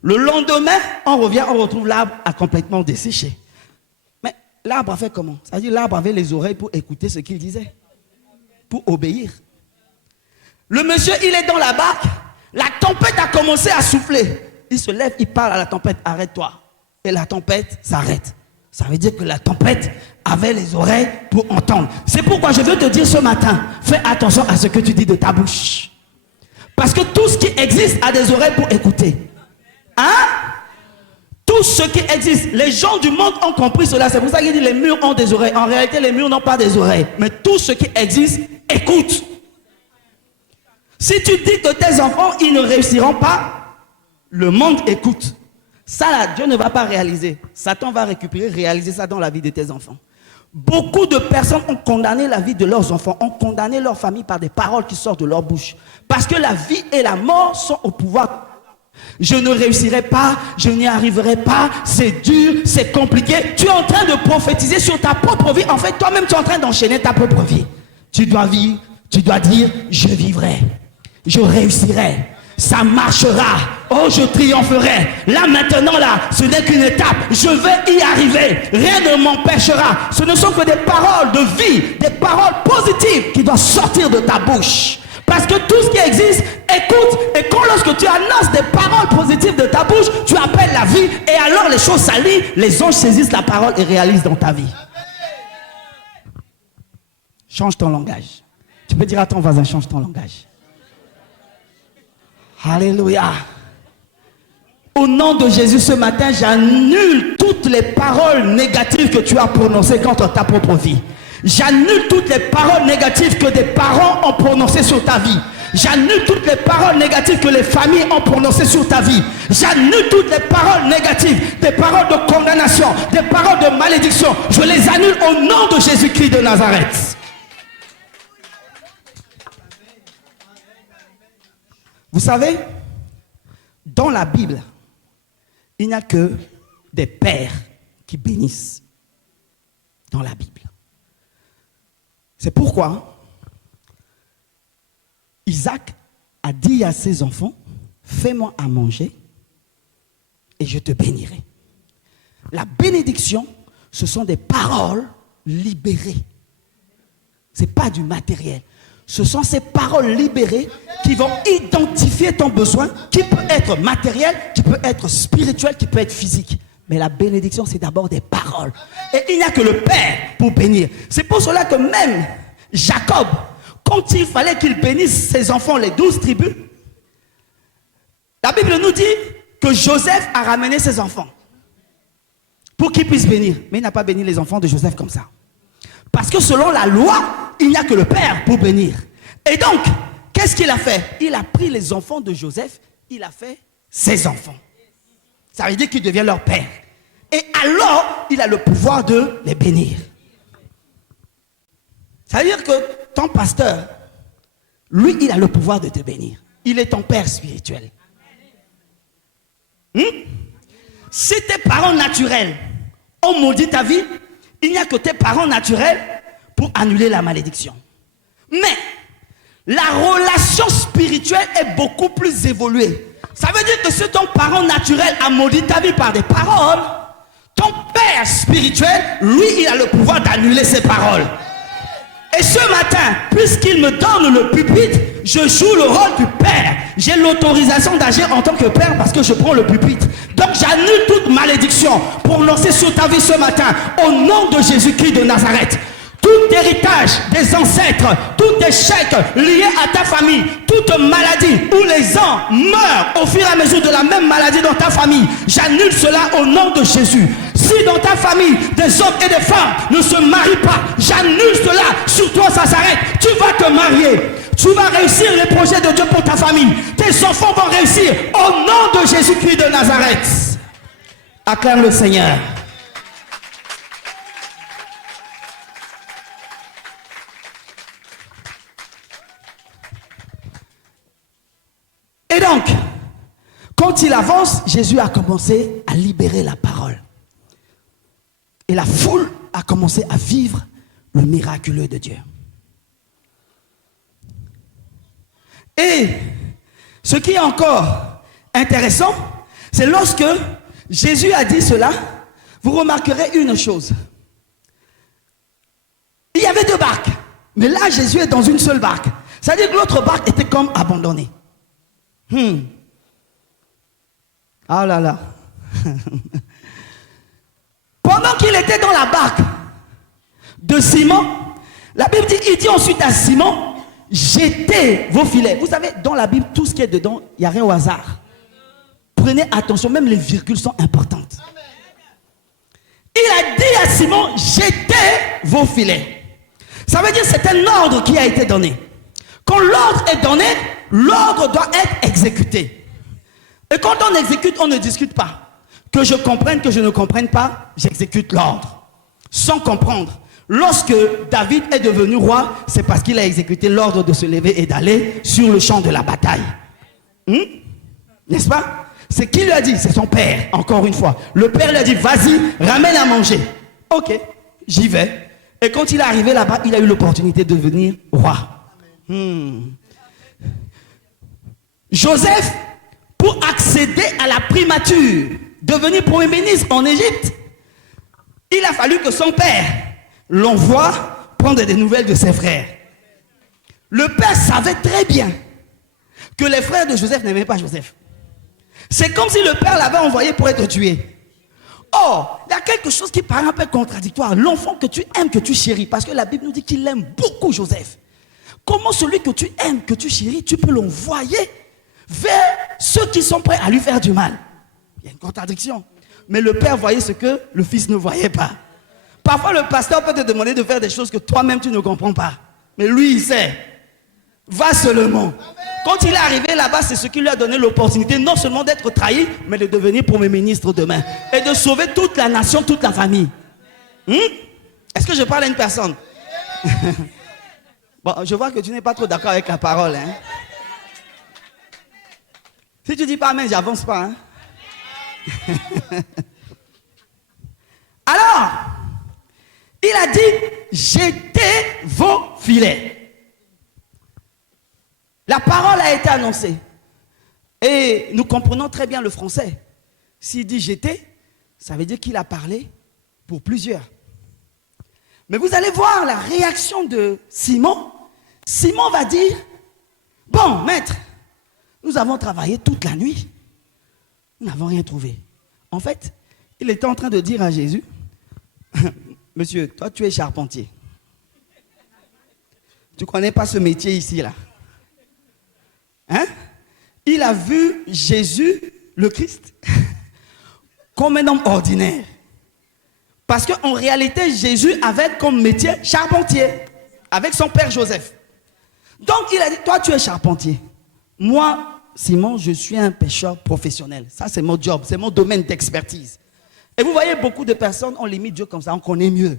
Le lendemain, on revient, on retrouve l'arbre a complètement desséché. Mais l'arbre a fait comment? Ça veut dire l'arbre avait les oreilles pour écouter ce qu'il disait, pour obéir. Le monsieur, il est dans la barque, la tempête a commencé à souffler. Il se lève, il parle à la tempête, arrête-toi. Et la tempête s'arrête. Ça veut dire que la tempête avait les oreilles pour entendre. C'est pourquoi je veux te dire ce matin, fais attention à ce que tu dis de ta bouche. Parce que tout ce qui existe a des oreilles pour écouter. Hein? Tout ce qui existe. Les gens du monde ont compris cela. C'est pour ça qu'ils disent les murs ont des oreilles. En réalité, les murs n'ont pas des oreilles. Mais tout ce qui existe, écoute. Si tu dis que tes enfants, ils ne réussiront pas, le monde écoute. Ça là, Dieu ne va pas réaliser. Satan va réaliser ça dans la vie de tes enfants. Beaucoup de personnes ont condamné la vie de leurs enfants, ont condamné leur famille par des paroles qui sortent de leur bouche. Parce que la vie et la mort sont au pouvoir. Je ne réussirai pas, je n'y arriverai pas, c'est dur, c'est compliqué. Tu es en train de prophétiser sur ta propre vie. En fait, toi-même, tu es en train d'enchaîner ta propre vie. Tu dois vivre, tu dois dire, je vivrai, je réussirai. Ça marchera. Oh, je triompherai. Là, maintenant, là, ce n'est qu'une étape. Je vais y arriver. Rien ne m'empêchera. Ce ne sont que des paroles de vie, des paroles positives qui doivent sortir de ta bouche. Parce que tout ce qui existe, écoute. Et quand lorsque tu annonces des paroles positives de ta bouche, tu appelles la vie. Et alors, les choses s'allient. Les anges saisissent la parole et réalisent dans ta vie. Change ton langage. Tu peux dire à ton voisin, change ton langage. Alléluia. Au nom de Jésus ce matin, j'annule toutes les paroles négatives que tu as prononcées contre ta propre vie. J'annule toutes les paroles négatives que des parents ont prononcées sur ta vie. J'annule toutes les paroles négatives que les familles ont prononcées sur ta vie. J'annule toutes les paroles négatives, des paroles de condamnation, des paroles de malédiction. Je les annule au nom de Jésus-Christ de Nazareth. Vous savez, dans la Bible, il n'y a que des pères qui bénissent dans la Bible. C'est pourquoi Isaac a dit à ses enfants, fais-moi à manger et je te bénirai. La bénédiction, ce sont des paroles libérées. Ce n'est pas du matériel. Ce sont ces paroles libérées qui vont identifier ton besoin, qui peut être matériel, qui peut être spirituel, qui peut être physique. Mais la bénédiction, c'est d'abord des paroles. Et il n'y a que le Père pour bénir. C'est pour cela que même Jacob, quand il fallait qu'il bénisse ses enfants, les 12 tribus, la Bible nous dit que Joseph a ramené ses enfants. pour qu'il puisse bénir. Mais il n'a pas béni les enfants de Joseph comme ça. Parce que selon la loi, il n'y a que le père pour bénir. Et donc, qu'est-ce qu'il a fait? Il a pris les enfants de Joseph, il a fait ses enfants. Ça veut dire qu'il devient leur père. Et alors, il a le pouvoir de les bénir. Ça veut dire que ton pasteur, lui, il a le pouvoir de te bénir. Il est ton père spirituel. Si tes parents naturels ont maudit ta vie, il n'y a que tes parents naturels pour annuler la malédiction. Mais la relation spirituelle est beaucoup plus évoluée. Ça veut dire que si ton parent naturel a maudit ta vie par des paroles, ton père spirituel, lui, il a le pouvoir d'annuler ces paroles. Et ce matin, puisqu'il me donne le pupitre, je joue le rôle du père. J'ai l'autorisation d'agir en tant que père parce que je prends le pupitre. Donc j'annule toute malédiction prononcée sur ta vie ce matin au nom de Jésus-Christ de Nazareth. Tout héritage des ancêtres, tout échec lié à ta famille, toute maladie où les gens meurent au fur et à mesure de la même maladie dans ta famille, j'annule cela au nom de Jésus. Si dans ta famille, des hommes et des femmes ne se marient pas, j'annule cela. Sur toi, ça s'arrête. Tu vas te marier. Tu vas réussir les projets de Dieu pour ta famille. Tes enfants vont réussir au nom de Jésus-Christ de Nazareth. Acclame le Seigneur. Et donc, quand il avance, Jésus a commencé à libérer la parole. Et la foule a commencé à vivre le miraculeux de Dieu. Et ce qui est encore intéressant, c'est lorsque Jésus a dit cela, vous remarquerez une chose. Il y avait deux barques, mais là Jésus est dans une seule barque. C'est-à-dire que l'autre barque était comme abandonnée. Ah là là. Pendant qu'il était dans la barque de Simon, la Bible dit, il dit ensuite à Simon, jetez vos filets. Vous savez, dans la Bible, tout ce qui est dedans, il n'y a rien au hasard. Prenez attention, même les virgules sont importantes. Il a dit à Simon, jetez vos filets. Ça veut dire que c'est un ordre qui a été donné. Quand l'ordre est donné, l'ordre doit être exécuté. Et quand on exécute, on ne discute pas. Que je comprenne, que je ne comprenne pas, j'exécute l'ordre. Sans comprendre. Lorsque David est devenu roi, c'est parce qu'il a exécuté l'ordre de se lever et d'aller sur le champ de la bataille. N'est-ce pas? C'est qui lui a dit? C'est son père, encore une fois. Le père lui a dit, vas-y, ramène à manger. Ok, j'y vais. Et quand il est arrivé là-bas, il a eu l'opportunité de devenir roi. Joseph, pour accéder à la primature, devenir premier ministre en Égypte, il a fallu que son père l'envoie prendre des nouvelles de ses frères. Le père savait très bien que les frères de Joseph n'aimaient pas Joseph. C'est comme si le père l'avait envoyé pour être tué. Or, il y a quelque chose qui paraît un peu contradictoire. L'enfant que tu aimes, que tu chéris, parce que la Bible nous dit qu'il aime beaucoup Joseph. Comment celui que tu aimes, que tu chéris, tu peux l'envoyer vers ceux qui sont prêts à lui faire du mal? Il y a une contradiction. Mais le père voyait ce que le fils ne voyait pas. Parfois, le pasteur peut te demander de faire des choses que toi-même tu ne comprends pas. Mais lui, il sait. Va seulement. Quand il est arrivé là-bas, c'est ce qui lui a donné l'opportunité non seulement d'être trahi, mais de devenir premier ministre demain. Et de sauver toute la nation, toute la famille. Est-ce que je parle à une personne? Bon, je vois que tu n'es pas trop d'accord avec la parole. Si tu dis pas amen, j'avance pas. Alors, il a dit, jetez vos filets. La parole a été annoncée. Et nous comprenons très bien le français. S'il dit jeter, ça veut dire qu'il a parlé pour plusieurs. Mais vous allez voir la réaction de Simon. Simon va dire, bon, maître, nous avons travaillé toute la nuit. Nous n'avons rien trouvé. En fait, il était en train de dire à Jésus, monsieur, toi tu es charpentier. Tu ne connais pas ce métier ici, là. Hein? Il a vu Jésus, le Christ, comme un homme ordinaire. Parce qu'en réalité, Jésus avait comme métier charpentier, avec son père Joseph. Donc il a dit, toi tu es charpentier. Moi, Simon, je suis un pêcheur professionnel. Ça c'est mon job, c'est mon domaine d'expertise. Et vous voyez, beaucoup de personnes, on limite Dieu comme ça, on connaît mieux.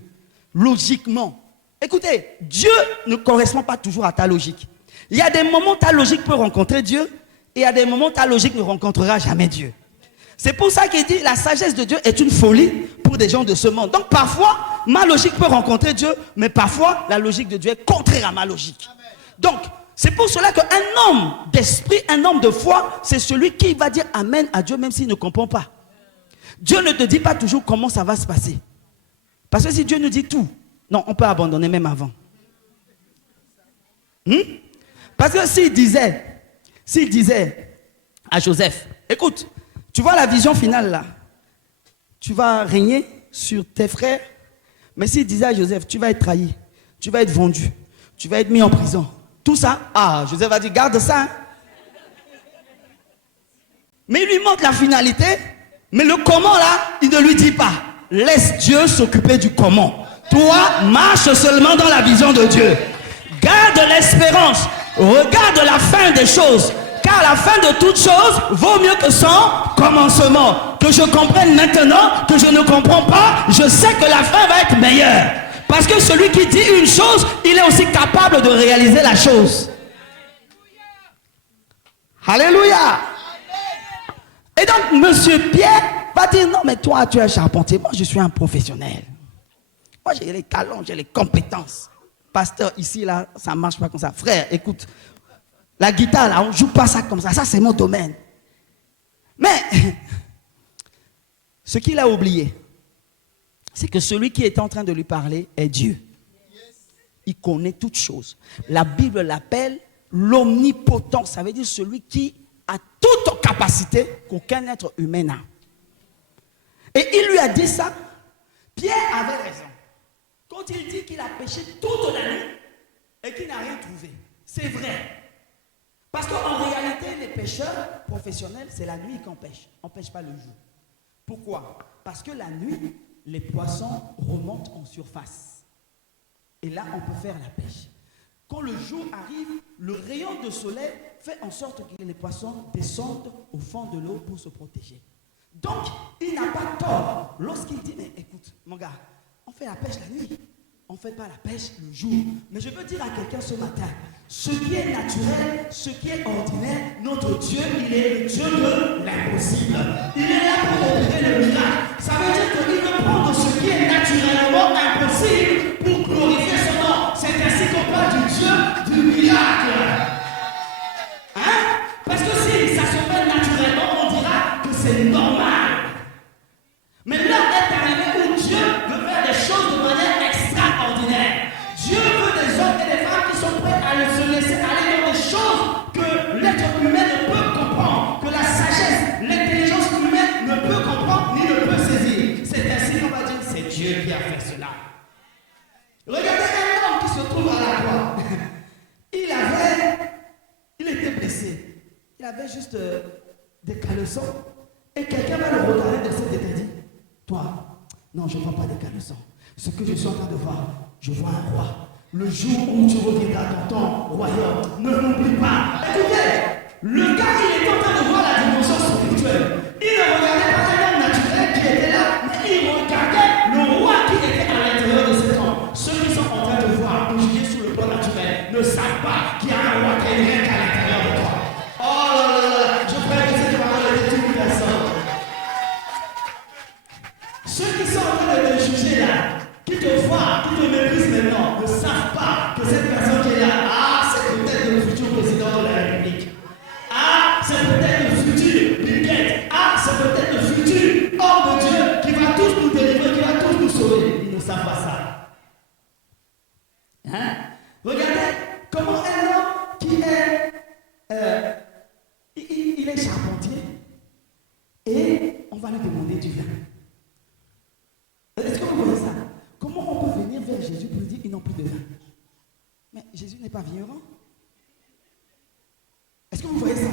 Logiquement. Écoutez, Dieu ne correspond pas toujours à ta logique. Il y a des moments où ta logique peut rencontrer Dieu, et il y a des moments où ta logique ne rencontrera jamais Dieu. C'est pour ça qu'il dit, la sagesse de Dieu est une folie pour des gens de ce monde. Donc parfois, ma logique peut rencontrer Dieu, mais parfois, la logique de Dieu est contraire à ma logique. Donc, c'est pour cela qu'un homme d'esprit, un homme de foi, c'est celui qui va dire Amen à Dieu même s'il ne comprend pas. Dieu ne te dit pas toujours comment ça va se passer. Parce que si Dieu nous dit tout, non, on peut abandonner même avant. Parce que s'il disait à Joseph, écoute, tu vois la vision finale là, tu vas régner sur tes frères, mais s'il disait à Joseph, tu vas être trahi, tu vas être vendu, tu vas être mis en prison, tout ça, Joseph va dire, garde ça. Hein. Mais il lui montre la finalité, mais le comment là, il ne lui dit pas. Laisse Dieu s'occuper du comment. Toi, marche seulement dans la vision de Dieu. Garde l'espérance. Regarde la fin des choses. Car la fin de toutes choses vaut mieux que son commencement. Que je comprenne maintenant, que je ne comprends pas, je sais que la fin va être meilleure. Parce que celui qui dit une chose, il est aussi capable de réaliser la chose. Alléluia. Et donc, monsieur Pierre va dire, non, mais toi, tu es charpentier. Moi, je suis un professionnel. Moi, j'ai les talents, j'ai les compétences. Pasteur, ici, là, ça ne marche pas comme ça. Frère, écoute, la guitare, là, on ne joue pas ça comme ça. Ça, c'est mon domaine. Mais, ce qu'il a oublié, c'est que celui qui est en train de lui parler est Dieu. Il connaît toutes choses. La Bible l'appelle l'omnipotent. Ça veut dire celui qui a toute capacité qu'aucun être humain n'a. Et il lui a dit ça. Pierre avait raison. Quand il dit qu'il a péché toute la nuit et qu'il n'a rien trouvé. C'est vrai. Parce qu'en réalité, les pêcheurs professionnels, c'est la nuit qu'on pêche. On ne pêche pas le jour. Pourquoi? Parce que la nuit, les poissons remontent en surface. Et là, on peut faire la pêche. Quand le jour arrive, le rayon de soleil fait en sorte que les poissons descendent au fond de l'eau pour se protéger. Donc, il n'a pas tort lorsqu'il dit, mais écoute, mon gars, on fait la pêche la nuit. On ne fait pas la pêche le jour. Mais je veux dire à quelqu'un ce matin, ce qui est naturel, ce qui est ordinaire, notre Dieu, il est le Dieu de l'impossible. Il est là pour opérer le miracle. Ça veut dire qu'il veut prendre ce qui est naturellement impossible pour glorifier son nom. C'est ainsi qu'on parle du Dieu du miracle. Hein? Parce que si ça se fait naturellement, on dira que c'est normal. Mais là est arrivé où Dieu veut faire des choses de manière extraordinaire. Dieu veut des hommes et des femmes qui sont prêts à se laisser aller dans des choses que l'être humain ne peut comprendre, que la sagesse, l'intelligence humaine ne peut comprendre ni ne peut saisir. C'est ainsi qu'on va dire, c'est Dieu qui a fait cela. Regardez un homme qui se trouve à la croix. Il était blessé. Il avait juste des caleçons. Et quelqu'un va le regarder de cette tête et dit, toi, non, je ne vois pas des caleçons. Ce que je suis en train de voir, je vois un roi. Le jour où tu reviendras dans ton royaume, ne l'oublie pas. Écoutez, le gars, il est en train de voir la dimension spirituelle. Il ne regardait pas un homme naturel qui était là, mais il regardait le roi qui était à l'intérieur de cet homme. Ceux qui sont en train de voir, de juger sur le plan naturel, ne savent pas qu'il y a un roi qui est rien qu'à l'intérieur de toi. Oh là là là, je prie que cette parole était toute puissante. Ceux qui sont en train de te juger là, qui te voient, qui te méprisent maintenant, ne savent pas que cette personne qui est là, c'est peut-être le futur président de la République. C'est peut-être le futur Bill Gates. C'est peut-être le futur homme de Dieu qui va tous nous délivrer, qui va tous nous sauver. Ils ne savent pas ça. Hein? Regardez comment un homme qui est... il est charpentier et on va lui demander du vin. Est-ce que vous voyez ça? Comment on peut venir vers Jésus pour lui dire qu'ils n'ont plus de vin? Mais Jésus n'est pas vigneron. Est-ce que vous voyez ça?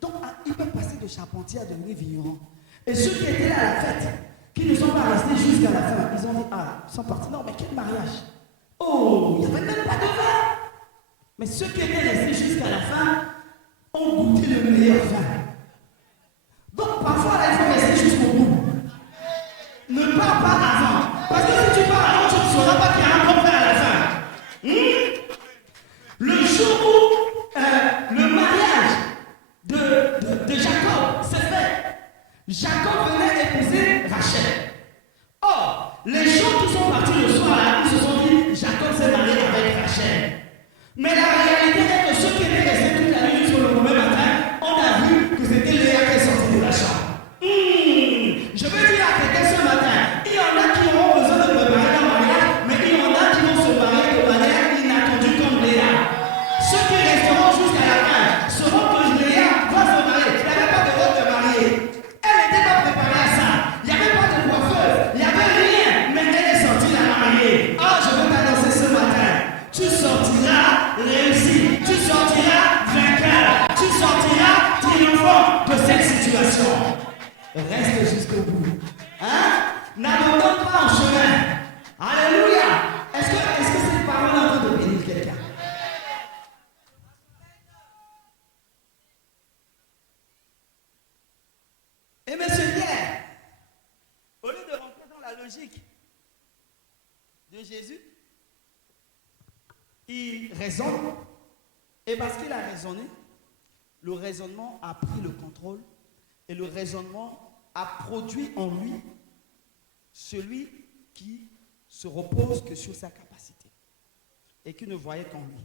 Donc, il peut passer de charpentier à devenir vigneron. Et ceux qui étaient là à la fête, qui ne sont pas restés jusqu'à la fin. Ils ont dit, ah, ils sont partis. Non, mais quel mariage? Oh, il n'y avait même pas de vin. Mais ceux qui étaient restés jusqu'à la fin ont goûté le meilleur vin. Donc parfois, là, il faut rester jusqu'au bout. Ne pars pas avant. Parce que si tu pars avant, tu ne sauras pas qu'il y a un bon vin à la fin. Le jour où le mariage de Jacob s'est fait, Jacob venait épouser Rachel. Or, les gens qui sont partis le soir là, ils se sont dit, Jacob s'est marié avec Rachel. Mais la réalité est que ceux qui étaient restés toute la nuit jusqu'au lendemain matin, on a vu que c'était Léa qui est sortie de la chambre. Je veux dire à quelqu'un ce matin, il y en a qui auront besoin de préparer leur mariage, mais il y en a qui vont se marier de manière inattendue comme Léa. Ceux qui resteront jusqu'à la fin sauront que Léa va se marier. Il n'y avait pas de robe de mariée. Elle n'était pas préparée à ça. Il n'y avait pas de coiffeuse. Il n'y avait rien. Mais elle est sortie la mariée. Oh, je veux t'annoncer ce matin. Tu sortiras réussi. Tu sortiras vainqueur. Tu sortiras triomphant de cette situation. Reste jusqu'au bout. Hein? N'abandonne pas en chemin. Alléluia. Est-ce que cette parole est en train de bénir quelqu'un? Et M. Pierre, au lieu de rentrer dans la logique de Jésus, il raisonne. Et parce qu'il a raisonné, le raisonnement a pris le contrôle. Et le raisonnement a produit en lui celui qui se repose que sur sa capacité et qui ne voyait qu'en lui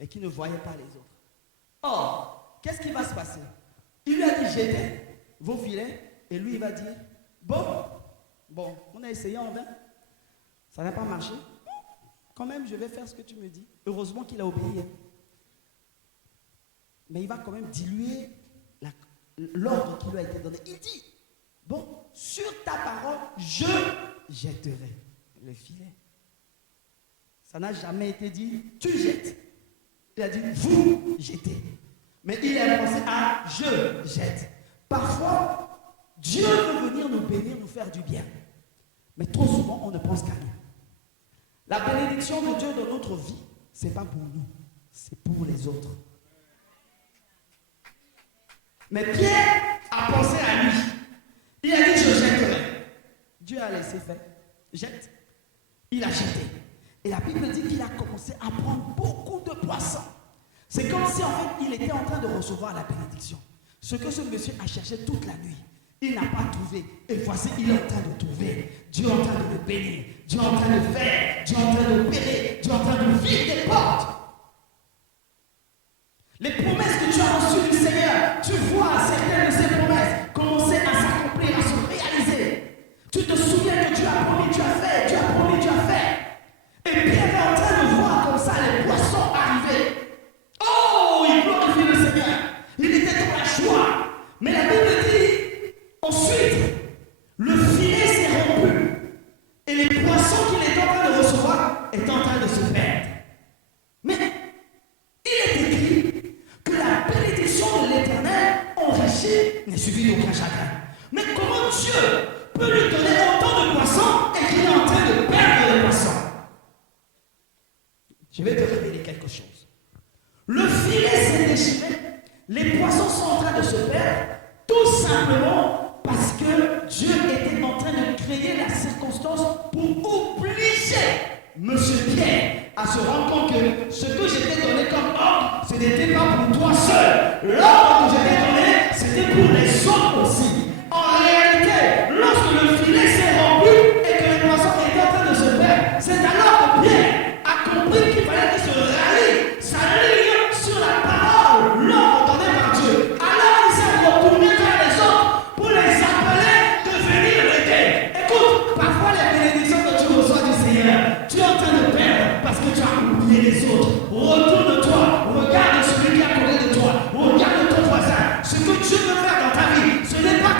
et qui ne voyait pas les autres. Or, qu'est-ce qui va se passer? Il lui a dit, jetez vos filets, et lui il va dire, bon, on a essayé en vain, ça n'a pas marché, quand même je vais faire ce que tu me dis. Heureusement qu'il a obéi. Mais il va quand même diluer l'ordre qui lui a été donné. Il dit, bon, sur ta parole, je jetterai le filet. Ça n'a jamais été dit, tu jettes. Il a dit, vous jetez. Mais il a pensé à je jette. Parfois, Dieu veut venir nous bénir, nous faire du bien. Mais trop souvent, on ne pense qu'à nous. La bénédiction de Dieu dans notre vie, ce n'est pas pour nous, c'est pour les autres. Mais Pierre a pensé à lui. Il a dit, je jetterai. Dieu a laissé faire. Jette. Il a jeté. Et la Bible dit qu'il a commencé à prendre beaucoup de poissons. C'est comme si en fait il était en train de recevoir la bénédiction. Ce que ce monsieur a cherché toute la nuit, il n'a pas trouvé. Et voici, il est en train de trouver. Dieu est en train de le bénir. Dieu est en train de faire. Dieu est en train d'opérer. Dieu est en train de vivre des portes. Les promesses que tu as reçues du Seigneur, tu vois certaines de ces promesses commencer à s'accomplir, à se réaliser. Tu te souviens que tu as promis, tu as fait, tu as promis, tu as fait. Et Pierre est en train de voir comme ça les poissons arriver. Oh, il glorifie le Seigneur. Il était dans la joie. Mais la Bible dit, ensuite, le filet s'est rompu. Et les poissons qu'il est en train de recevoir est en train de se perdre. Mais il est écrit que la bénédiction de l'Éternel enrichit n'est suivie d'aucun chagrin. Mais comment Dieu peut lui donner autant de poissons et qu'il est en train de perdre les poissons? Je vais te révéler quelque chose. Le filet s'est déchiré, les poissons sont en train de se perdre, tout simplement parce que Dieu était en train de créer la circonstance pour obliger Monsieur Pierre à se rendre compte que ce que j'étais donné comme ordre, ce n'était pas pour toi seul. L'ordre que j'étais donné, c'était pour les autres aussi. En réalité, lorsque le filet s'est rompu et que les poissons étaient en train de se perdre, c'est alors que Pierre a compris qu'il fallait qu'il se rallie, s'aligne sur la parole, l'ordre donné par Dieu. Alors il s'est retourné vers les autres pour les appeler de venir l'aider. Écoute, parfois les bénédictions que tu reçois du Seigneur, tu es en train de perdre parce que tu as oublié les autres. Retourne-toi, regarde celui qui est à côté de toi, regarde ton voisin. Ce que Dieu veut faire dans ta vie, ce n'est pas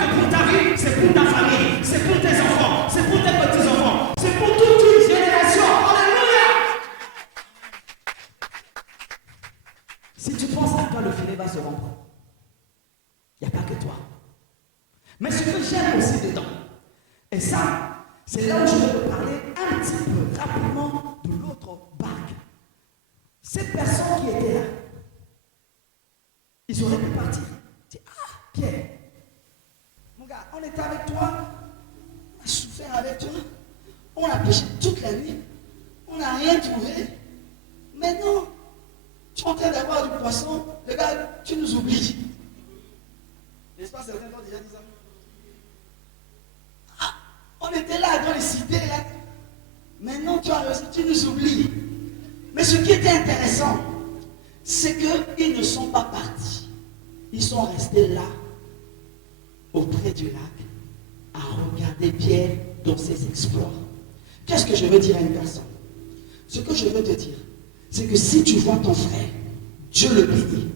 C'est là où je vais te parler un petit peu rapidement de l'autre barque. Ces personnes qui étaient là, ils auraient pu partir. Dis, ah, Pierre, mon gars, on était avec toi, on a souffert avec toi, on a pêché toute la nuit, on n'a rien trouvé. Maintenant, tu es en train d'avoir du poisson, le gars, tu nous oublies. N'est-ce pas, certains ont déjà dit ça? Ah, on était là dans les cités, là. Maintenant, tu as réussi, tu nous oublies. Mais ce qui était intéressant, c'est qu'ils ne sont pas partis. Ils sont restés là, auprès du lac, à regarder Pierre dans ses exploits. Qu'est-ce que je veux dire à une personne? Ce que je veux te dire, c'est que si tu vois ton frère, Dieu le bénit.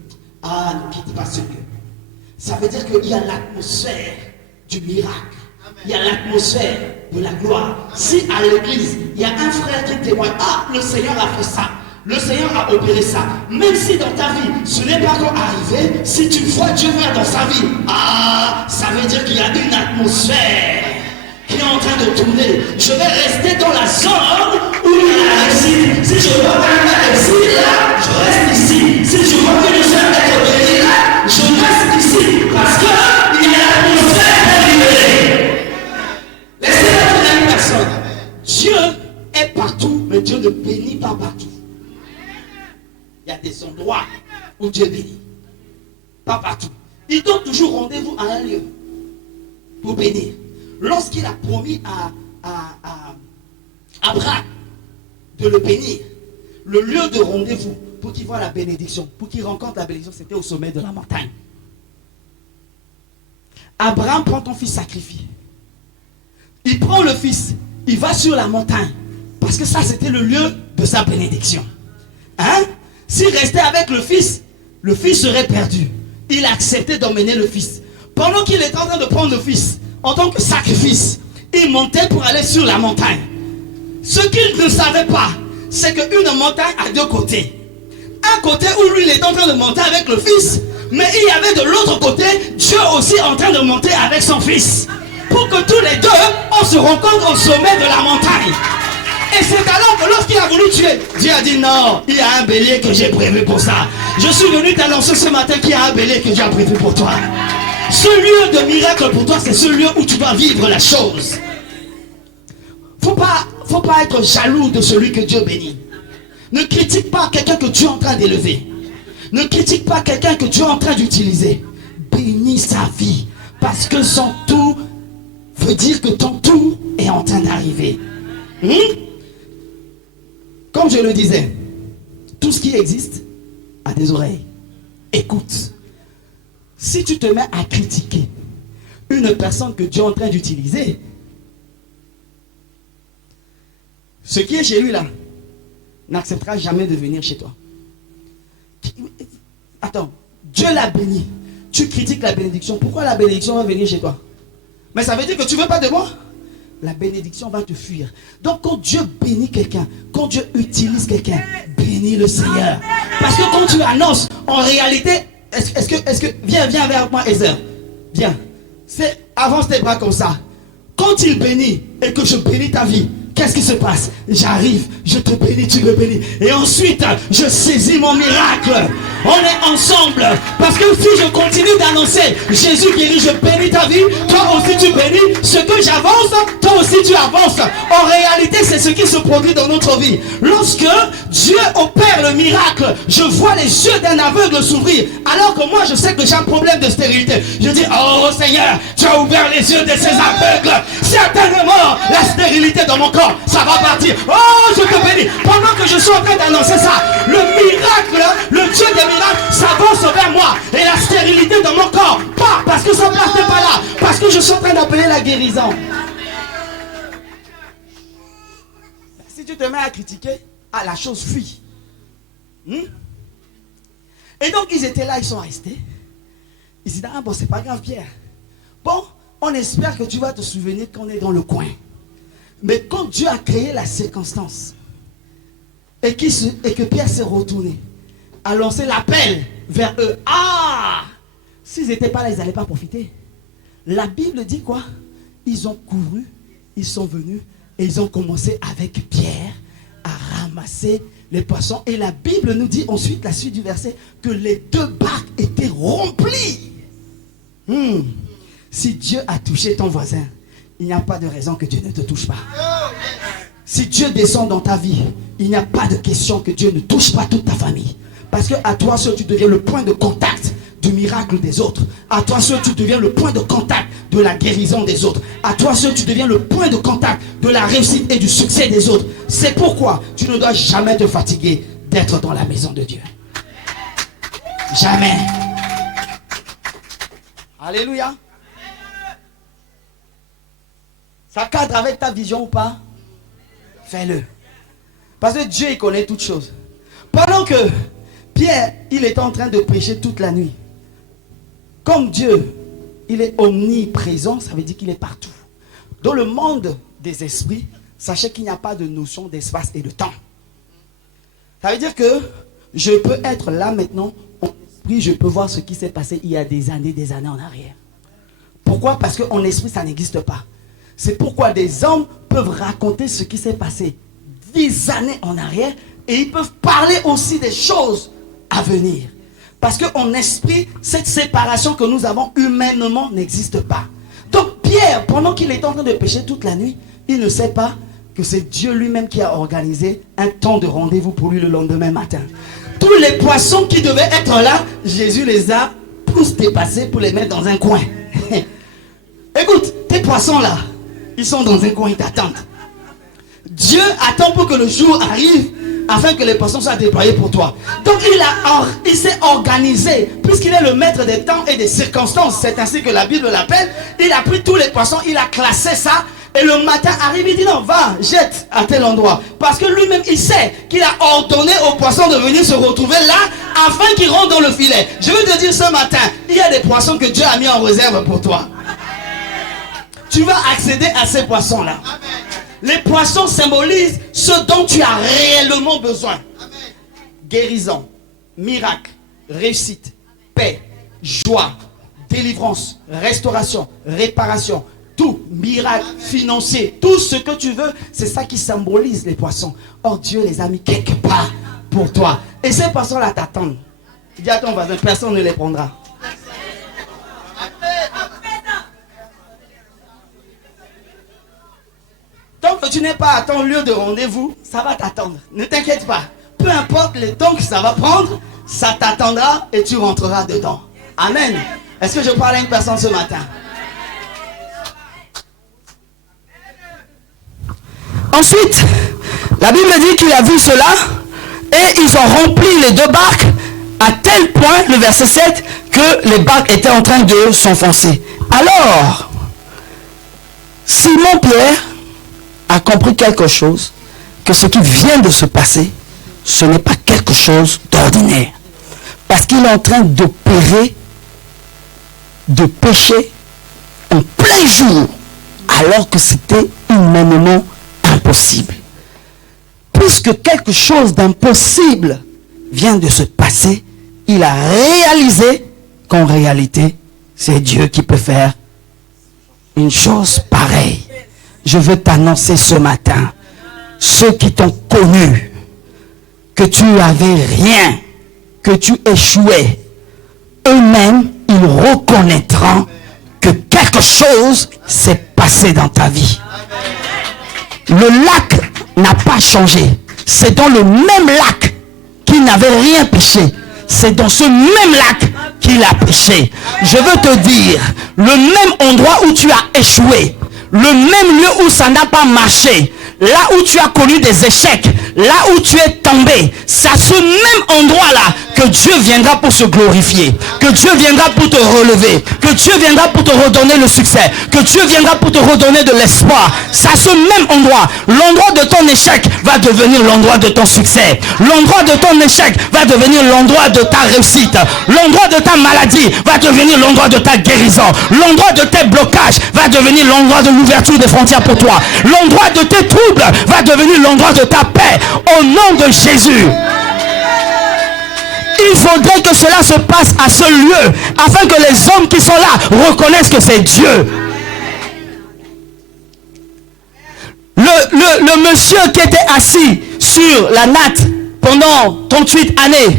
Ah, ne quitte pas ce lieu. Ça veut dire qu'il y a l'atmosphère du miracle. Il y a l'atmosphère de la gloire. Si à l'église, il y a un frère qui témoigne, ah, le Seigneur a fait ça. Le Seigneur a opéré ça. Même si dans ta vie, ce n'est pas encore arrivé, si tu vois Dieu faire dans sa vie, ah, ça veut dire qu'il y a une atmosphère qui est en train de tourner. Je vais rester dans la zone où il y a la réussite. Si je vois un réussite là, je reste ici. Si je vois que je suis être béni là, je reste ici. Parce qu'il y a l'atmosphère libérée. Laissez-moi dire à une personne. Dieu est partout, mais Dieu ne bénit pas partout. Il y a des endroits où Dieu bénit. Pas partout. Il donne toujours rendez-vous à un lieu pour bénir. Lorsqu'il a promis à Abraham de le bénir, le lieu de rendez-vous pour qu'il voie la bénédiction, pour qu'il rencontre la bénédiction, c'était au sommet de la montagne. Abraham prend ton fils sacrifié. Il prend le fils, il va sur la montagne, parce que ça c'était le lieu de sa bénédiction. Hein? S'il restait avec le fils serait perdu. Il a accepté d'emmener le fils. Pendant qu'il était en train de prendre le fils, en tant que sacrifice, il montait pour aller sur la montagne. Ce qu'il ne savait pas, c'est qu'une montagne a deux côtés. Un côté où lui il est en train de monter avec le fils, mais il y avait de l'autre côté Dieu aussi en train de monter avec son fils. Pour que tous les deux, on se rencontre au sommet de la montagne. Et c'est alors que lorsqu'il a voulu tuer, Dieu a dit non, il y a un bélier que j'ai prévu pour ça. Je suis venu t'annoncer ce matin qu'il y a un bélier que Dieu a prévu pour toi. Ce lieu de miracle pour toi, c'est ce lieu où tu dois vivre la chose. Faut pas être jaloux de celui que Dieu bénit. Ne critique pas quelqu'un que Dieu est en train d'élever. Ne critique pas quelqu'un que Dieu est en train d'utiliser. Bénis sa vie. Parce que son tout veut dire que ton tout est en train d'arriver. Comme je le disais, tout ce qui existe a des oreilles. Écoute. Si tu te mets à critiquer une personne que Dieu est en train d'utiliser, ce qui est chez lui là, n'acceptera jamais de venir chez toi. Attends, Dieu l'a béni. Tu critiques la bénédiction. Pourquoi la bénédiction va venir chez toi? Mais ça veut dire que tu ne veux pas de moi? La bénédiction va te fuir. Donc quand Dieu bénit quelqu'un, quand Dieu utilise quelqu'un, bénis le Seigneur. Parce que quand tu annonces, en réalité, est-ce que viens vers moi, Ezer. Viens. Avance tes bras comme ça. Quand il bénit et que je bénis ta vie, qu'est-ce qui se passe? J'arrive, je te bénis, tu me bénis. Et ensuite, je saisis mon miracle. On est ensemble. Parce que si je continue d'annoncer, Jésus guérit, je bénis ta vie, toi aussi tu bénis. Ce que j'avance, toi aussi tu avances. En réalité, c'est ce qui se produit dans notre vie. Lorsque Dieu opère le miracle, je vois les yeux d'un aveugle s'ouvrir. Alors que moi, je sais que j'ai un problème de stérilité. Je dis, oh Seigneur, tu as ouvert les yeux de ces aveugles. Certainement, la stérilité dans mon corps, ça va partir. Oh, je te bénis. Pendant que je suis en train d'annoncer ça, le miracle, le Dieu des miracles s'avance vers moi. Et la stérilité dans mon corps, pas parce que ça ne partait pas là, parce que je suis en train d'appeler la guérison. Si tu te mets à critiquer, la chose fuit. Et donc ils étaient là, ils sont restés. Ils disaient, ah bon, c'est pas grave Pierre. Bon, on espère que tu vas te souvenir qu'on est dans le coin. Mais quand Dieu a créé la circonstance et que Pierre s'est retourné, a lancé l'appel vers eux. Ah! S'ils n'étaient pas là, ils n'allaient pas profiter. La Bible dit quoi? Ils ont couru ils sont venus et ils ont commencé avec Pierre à ramasser les poissons. Et la Bible nous dit ensuite, la suite du verset, que les 2 barques étaient remplies. Si Dieu a touché ton voisin, il n'y a pas de raison que Dieu ne te touche pas. Si Dieu descend dans ta vie, il n'y a pas de question que Dieu ne touche pas toute ta famille. Parce que à toi seul, tu deviens le point de contact du miracle des autres. À toi seul, tu deviens le point de contact de la guérison des autres. À toi seul, tu deviens le point de contact de la réussite et du succès des autres. C'est pourquoi tu ne dois jamais te fatiguer d'être dans la maison de Dieu. Jamais. Alléluia. Ça cadre avec ta vision ou pas? Fais-le. Parce que Dieu, il connaît toutes choses. Pendant que Pierre, il était en train de prêcher toute la nuit. Comme Dieu, il est omniprésent, ça veut dire qu'il est partout. Dans le monde des esprits, sachez qu'il n'y a pas de notion d'espace et de temps. Ça veut dire que je peux être là maintenant, en esprit, je peux voir ce qui s'est passé il y a des années en arrière. Pourquoi? Parce qu'en esprit, ça n'existe pas. C'est pourquoi des hommes peuvent raconter ce qui s'est passé 10 années en arrière et ils peuvent parler aussi des choses à venir. Parce qu'en esprit, cette séparation que nous avons humainement n'existe pas. Donc Pierre, pendant qu'il est en train de pécher toute la nuit, il ne sait pas que c'est Dieu lui-même qui a organisé un temps de rendez-vous pour lui le lendemain matin. Tous les poissons qui devaient être là, Jésus les a tous dépassés pour les mettre dans un coin. Écoute, tes poissons là, ils sont dans un coin, ils t'attendent. Dieu attend pour que le jour arrive afin que les poissons soient déployés pour toi. Donc il s'est organisé, puisqu'il est le maître des temps et des circonstances, c'est ainsi que la Bible l'appelle. Il a pris tous les poissons, il a classé ça, et le matin arrive, il dit non, va, jette à tel endroit. Parce que lui-même, il sait qu'il a ordonné aux poissons de venir se retrouver là, afin qu'ils rentrent dans le filet. Je veux te dire ce matin, il y a des poissons que Dieu a mis en réserve pour toi. Tu vas accéder à ces poissons-là. Les poissons symbolisent ce dont tu as réellement besoin. Guérison, miracle, réussite, paix, joie, délivrance, restauration, réparation, tout, miracle financier, tout ce que tu veux, c'est ça qui symbolise les poissons. Or Dieu les a mis quelque part pour toi. Et ces poissons-là t'attendent. Dis à ton voisin, personne ne les prendra. Tant que tu n'es pas à ton lieu de rendez-vous, ça va t'attendre. Ne t'inquiète pas. Peu importe le temps que ça va prendre, ça t'attendra et tu rentreras dedans. Amen. Est-ce que je parle à une personne ce matin? Ensuite, la Bible dit qu'il a vu cela et ils ont rempli les 2 barques à tel point, le verset 7, que les barques étaient en train de s'enfoncer. Alors, Simon-Pierre a compris quelque chose, que ce qui vient de se passer, ce n'est pas quelque chose d'ordinaire. Parce qu'il est en train d'opérer, de pécher en plein jour, alors que c'était humainement impossible. Puisque quelque chose d'impossible vient de se passer, il a réalisé qu'en réalité, c'est Dieu qui peut faire une chose pareille. Je veux t'annoncer ce matin, ceux qui t'ont connu, que tu avais rien, que tu échouais, eux-mêmes, ils reconnaîtront que quelque chose s'est passé dans ta vie. Le lac n'a pas changé. C'est dans le même lac qu'il n'avait rien péché. C'est dans ce même lac qu'il a péché. Je veux te dire, le même endroit où tu as échoué, le même lieu où ça n'a pas marché, là où tu as connu des échecs, là où tu es tombé, c'est à ce même endroit-là que Dieu viendra pour se glorifier, que Dieu viendra pour te relever, que Dieu viendra pour te redonner le succès, que Dieu viendra pour te redonner de l'espoir. C'est à ce même endroit. L'endroit de ton échec va devenir l'endroit de ton succès. L'endroit de ton échec va devenir l'endroit de ta réussite. L'endroit de ta maladie va devenir l'endroit de ta guérison. L'endroit de tes blocages va devenir l'endroit de l'ouverture des frontières pour toi. L'endroit de tes troubles va devenir l'endroit de ta paix. Au nom de Jésus. Il faudrait que cela se passe à ce lieu, afin que les hommes qui sont là reconnaissent que c'est Dieu. Le monsieur qui était assis sur la natte pendant 38 années,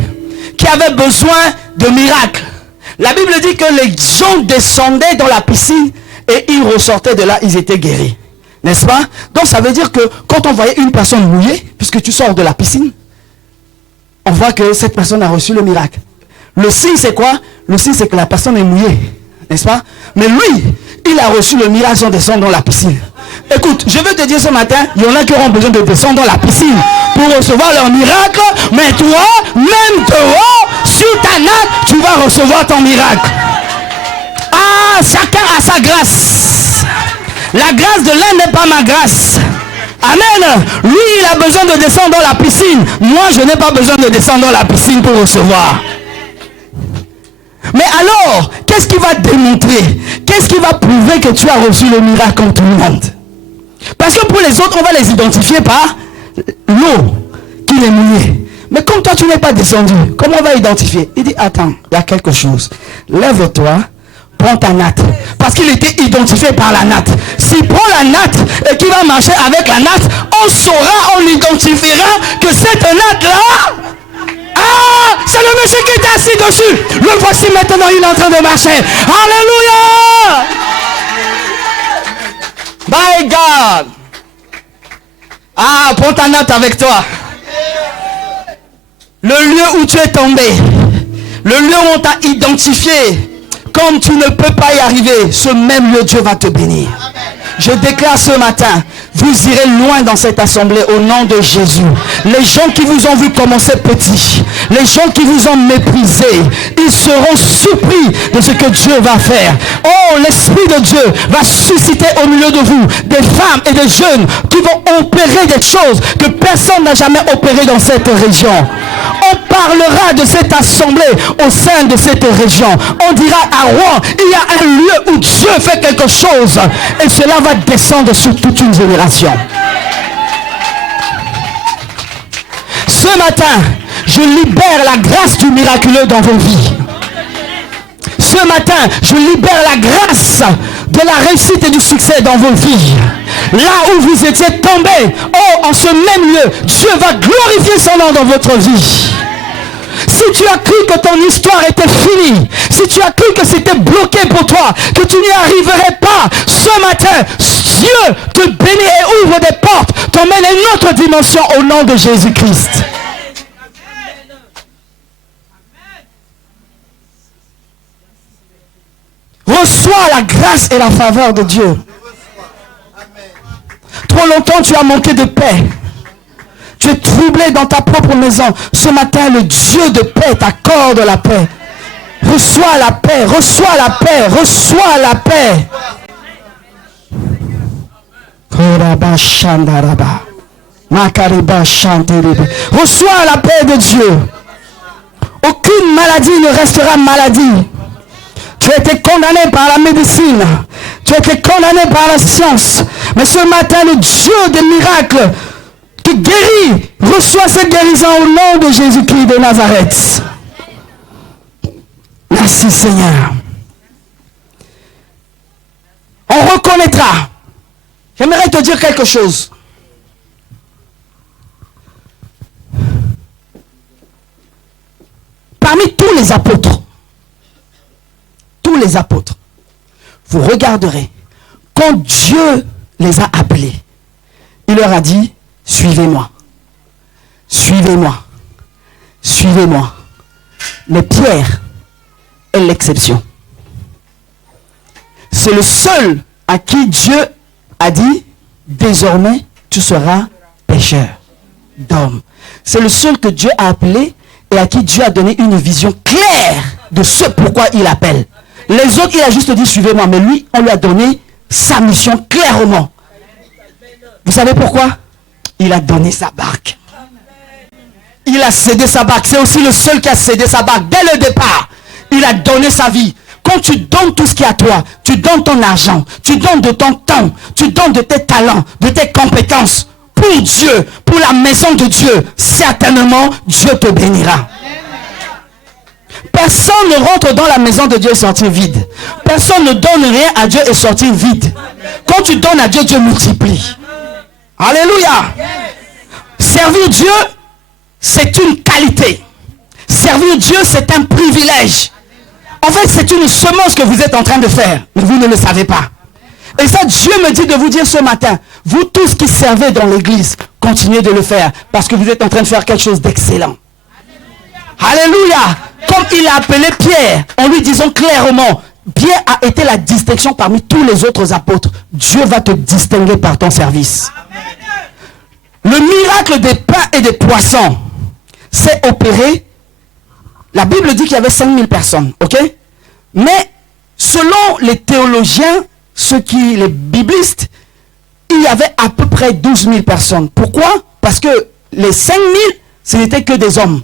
qui avait besoin de miracles. La Bible dit que les gens descendaient dans la piscine et ils ressortaient de là, ils étaient guéris. N'est-ce pas? Donc ça veut dire que quand on voyait une personne mouillée, puisque tu sors de la piscine, on voit que cette personne a reçu le miracle. Le signe c'est quoi? Le signe c'est que la personne est mouillée. N'est-ce pas? Mais lui, il a reçu le miracle sans descendre dans la piscine. Écoute, je veux te dire ce matin, il y en a qui auront besoin de descendre dans la piscine pour recevoir leur miracle. Mais toi, même dehors, sur ta natte, tu vas recevoir ton miracle. Ah, chacun a sa grâce. La grâce de l'un n'est pas ma grâce. Amen. Lui, il a besoin de descendre dans la piscine. Moi, je n'ai pas besoin de descendre dans la piscine pour recevoir. Mais alors, qu'est-ce qui va démontrer? Qu'est-ce qui va prouver que tu as reçu le miracle comme tout le monde? Parce que pour les autres, on va les identifier par l'eau qu'il est mouillé. Mais comme toi, tu n'es pas descendu, comment on va identifier? Il dit, attends, il y a quelque chose. Lève-toi, prends ta natte. Parce qu'il était identifié par la natte. S'il prend la natte et qu'il va marcher avec la natte, on saura, on identifiera que cette natte-là, ah, c'est le monsieur qui est assis dessus. Le voici maintenant, il est en train de marcher. Alléluia. My God. Ah, prends ta natte avec toi. Le lieu où tu es tombé, le lieu où on t'a identifié, comme tu ne peux pas y arriver, ce même lieu, Dieu va te bénir. Je déclare ce matin, vous irez loin dans cette assemblée au nom de Jésus. Les gens qui vous ont vu commencer petit, les gens qui vous ont méprisé, ils seront surpris de ce que Dieu va faire. Oh, l'Esprit de Dieu va susciter au milieu de vous des femmes et des jeunes qui vont opérer des choses que personne n'a jamais opérées dans cette région. On parlera de cette assemblée au sein de cette région. On dira à Rouen, il y a un lieu où Dieu fait quelque chose et cela va descendre sur toute une génération. Ce matin, je libère la grâce du miraculeux dans vos vies. Ce matin, je libère la grâce de la réussite et du succès dans vos vies. Là où vous étiez tombés, oh, en ce même lieu, Dieu va glorifier son nom dans votre vie. Si tu as cru que ton histoire était finie, si tu as cru que c'était bloqué pour toi, que tu n'y arriverais pas, ce matin, Dieu te bénit et ouvre des portes, t'emmène à une autre dimension au nom de Jésus-Christ. Reçois la grâce et la faveur de Dieu. Trop longtemps tu as manqué de paix. Tu es troublé dans ta propre maison. Ce matin, le Dieu de paix t'accorde la paix. Reçois la paix, reçois la paix, reçois la paix. Reçois la paix de Dieu. Aucune maladie ne restera maladie. Tu as été condamné par la médecine. Tu as été condamné par la science. Mais ce matin, le Dieu des miracles te guérit. Reçois cette guérison au nom de Jésus-Christ de Nazareth. Merci Seigneur. On reconnaîtra. J'aimerais te dire quelque chose. Parmi tous les apôtres, vous regarderez, quand Dieu les a appelés, il leur a dit, suivez-moi, suivez-moi, suivez-moi. Mais Pierre est l'exception. C'est le seul à qui Dieu a dit, désormais, tu seras pécheur d'hommes. C'est le seul que Dieu a appelé et à qui Dieu a donné une vision claire de ce pourquoi il appelle. Les autres, il a juste dit, suivez-moi. Mais lui, on lui a donné sa mission clairement. Vous savez pourquoi? Il a donné sa barque. Il a cédé sa barque. C'est aussi le seul qui a cédé sa barque. Dès le départ, il a donné sa vie. Quand tu donnes tout ce qui est à toi, tu donnes ton argent, tu donnes de ton temps, tu donnes de tes talents, de tes compétences, pour Dieu, pour la maison de Dieu, certainement, Dieu te bénira. Personne ne rentre dans la maison de Dieu et sortir vide. Personne ne donne rien à Dieu et sortir vide. Quand tu donnes à Dieu, Dieu multiplie. Alléluia. Servir Dieu, c'est une qualité. Servir Dieu, c'est un privilège. En fait, c'est une semence que vous êtes en train de faire, mais vous ne le savez pas. Et ça, Dieu me dit de vous dire ce matin, vous tous qui servez dans l'église, continuez de le faire, parce que vous êtes en train de faire quelque chose d'excellent. Alléluia. Comme il a appelé Pierre, en lui disant clairement, Pierre a été la distinction parmi tous les autres apôtres. Dieu va te distinguer par ton service. Le miracle des pains et des poissons s'est opéré. La Bible dit qu'il y avait 5000 personnes, ok? Mais selon les théologiens, les biblistes, il y avait à peu près 12 000 personnes. Pourquoi? Parce que les 5000, ce n'étaient que des hommes.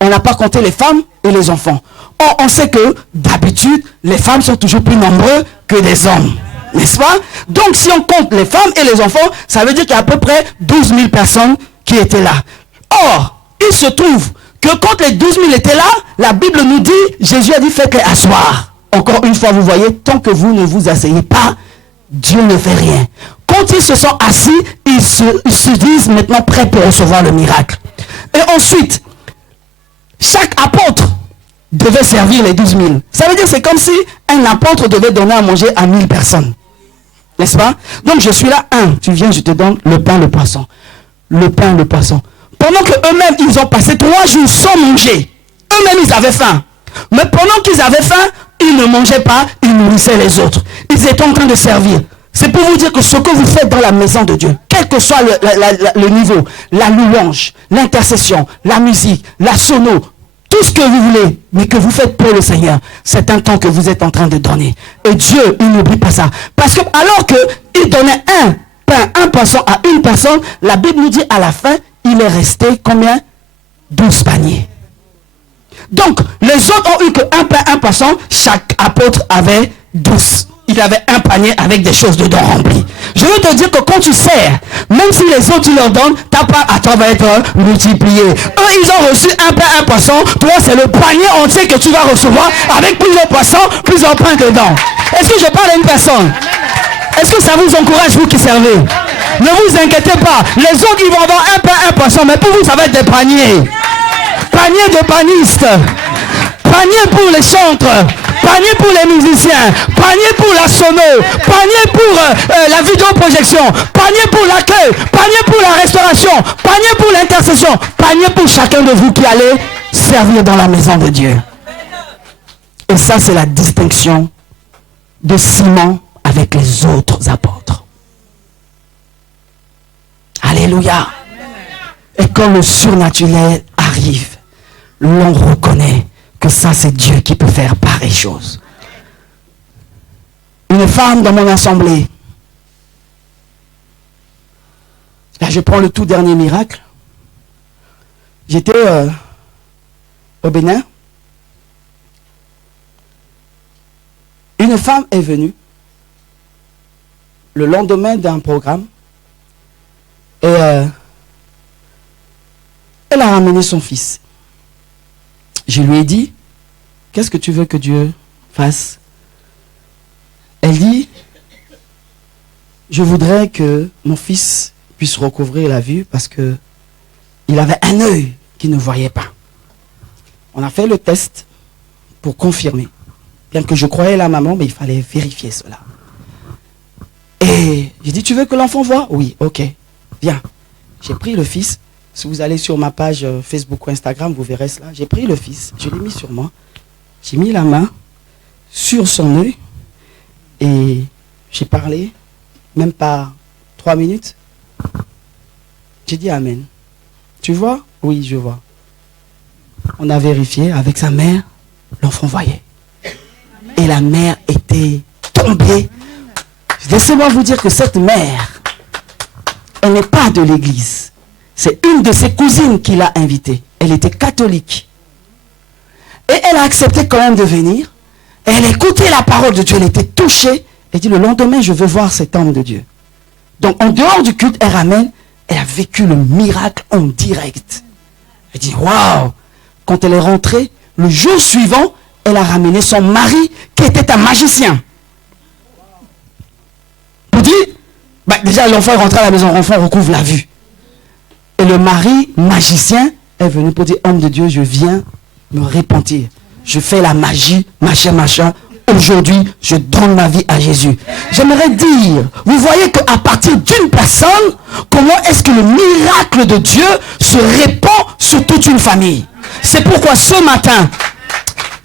On n'a pas compté les femmes et les enfants. Or, on sait que d'habitude, les femmes sont toujours plus nombreuses que des hommes. N'est-ce pas? Donc, si on compte les femmes et les enfants, ça veut dire qu'il y a à peu près 12 000 personnes qui étaient là. Or, il se trouve que quand les 12 000 étaient là, la Bible nous dit, Jésus a dit, faites-les asseoir. Encore une fois, vous voyez, tant que vous ne vous asseyez pas, Dieu ne fait rien. Quand ils se sont assis, ils se disent maintenant prêts pour recevoir le miracle. Et ensuite, chaque apôtre devait servir les 12 000. Ça veut dire c'est comme si un apôtre devait donner à manger à 1000 personnes. N'est-ce pas? Donc je suis là, tu viens, je te donne le pain, le poisson. Le pain, le poisson. Pendant que eux-mêmes, ils ont passé 3 jours sans manger. Eux-mêmes, ils avaient faim. Mais pendant qu'ils avaient faim, ils ne mangeaient pas, ils nourrissaient les autres. Ils étaient en train de servir. C'est pour vous dire que ce que vous faites dans la maison de Dieu, quel que soit le niveau, la louange, l'intercession, la musique, la sono, tout ce que vous voulez, mais que vous faites pour le Seigneur, c'est un temps que vous êtes en train de donner. Et Dieu, il n'oublie pas ça. Parce que alors qu'il donnait un pain, un poisson à une personne, la Bible nous dit à la fin, il est resté combien? 12 paniers. Donc, les autres ont eu que un pain, un poisson, chaque apôtre avait 12. Il avait un panier avec des choses dedans remplies. Je veux te dire que quand tu sers, même si les autres tu leur donnes, ta part à toi va être multipliée. Eux, ils ont reçu un pain, un poisson. Toi, c'est le panier entier que tu vas recevoir avec plusieurs poissons, plusieurs pains dedans. Est-ce que je parle à une personne? Est-ce que ça vous encourage, vous qui servez? Ne vous inquiétez pas. Les autres, ils vont avoir un pain, un poisson. Mais pour vous, ça va être des paniers. Panier de panistes. Panier pour les chantres. Panier pour les musiciens, panier pour la sono, panier pour la vidéoprojection, panier pour l'accueil, panier pour la restauration, panier pour l'intercession, panier pour chacun de vous qui allez servir dans la maison de Dieu. Et ça, c'est la distinction de Simon avec les autres apôtres. Alléluia. Et quand le surnaturel arrive, l'on reconnaît que ça, c'est Dieu qui peut faire pareille chose. Une femme dans mon assemblée. Là, je prends le tout dernier miracle. J'étais au Bénin. Une femme est venue le lendemain d'un programme et elle a ramené son fils. Je lui ai dit, qu'est-ce que tu veux que Dieu fasse? Elle dit, je voudrais que mon fils puisse recouvrir la vue parce que il avait un œil qu'il ne voyait pas. On a fait le test pour confirmer. Bien que je croyais la maman, mais il fallait vérifier cela. Et j'ai dit, tu veux que l'enfant voie? Oui, ok, viens. J'ai pris le fils. Si vous allez sur ma page Facebook ou Instagram, vous verrez cela. J'ai pris le fils, je l'ai mis sur moi. J'ai mis la main sur son œil et j'ai parlé, même pas 3 minutes. J'ai dit Amen. Tu vois? Oui, je vois. On a vérifié avec sa mère, l'enfant voyait. Et la mère était tombée. Laissez-moi vous dire que cette mère, elle n'est pas de l'église. C'est une de ses cousines qui l'a invitée. Elle était catholique. Et elle a accepté quand même de venir. Et elle écoutait la parole de Dieu. Elle était touchée. Elle dit, le lendemain, je veux voir cet homme de Dieu. Donc, en dehors du culte, elle ramène. Elle a vécu le miracle en direct. Elle dit, waouh! Quand elle est rentrée, le jour suivant, elle a ramené son mari qui était un magicien. Pour dire, Déjà, l'enfant est rentré à la maison, l'enfant recouvre la vue. Et le mari, magicien, est venu pour dire, homme de Dieu, je viens me repentir. Je fais la magie, machin. Aujourd'hui, je donne ma vie à Jésus. J'aimerais dire, vous voyez qu'à partir d'une personne, comment est-ce que le miracle de Dieu se répand sur toute une famille? C'est pourquoi ce matin,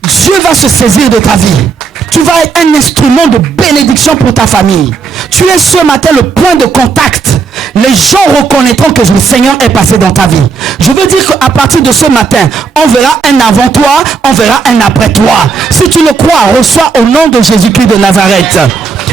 Dieu va se saisir de ta vie. Tu vas être un instrument de bénédiction pour ta famille. Tu es ce matin le point de contact. Les gens reconnaîtront que le Seigneur est passé dans ta vie. Je veux dire qu'à partir de ce matin, on verra un avant toi, on verra un après toi. Si tu le crois, reçois au nom de Jésus-Christ de Nazareth.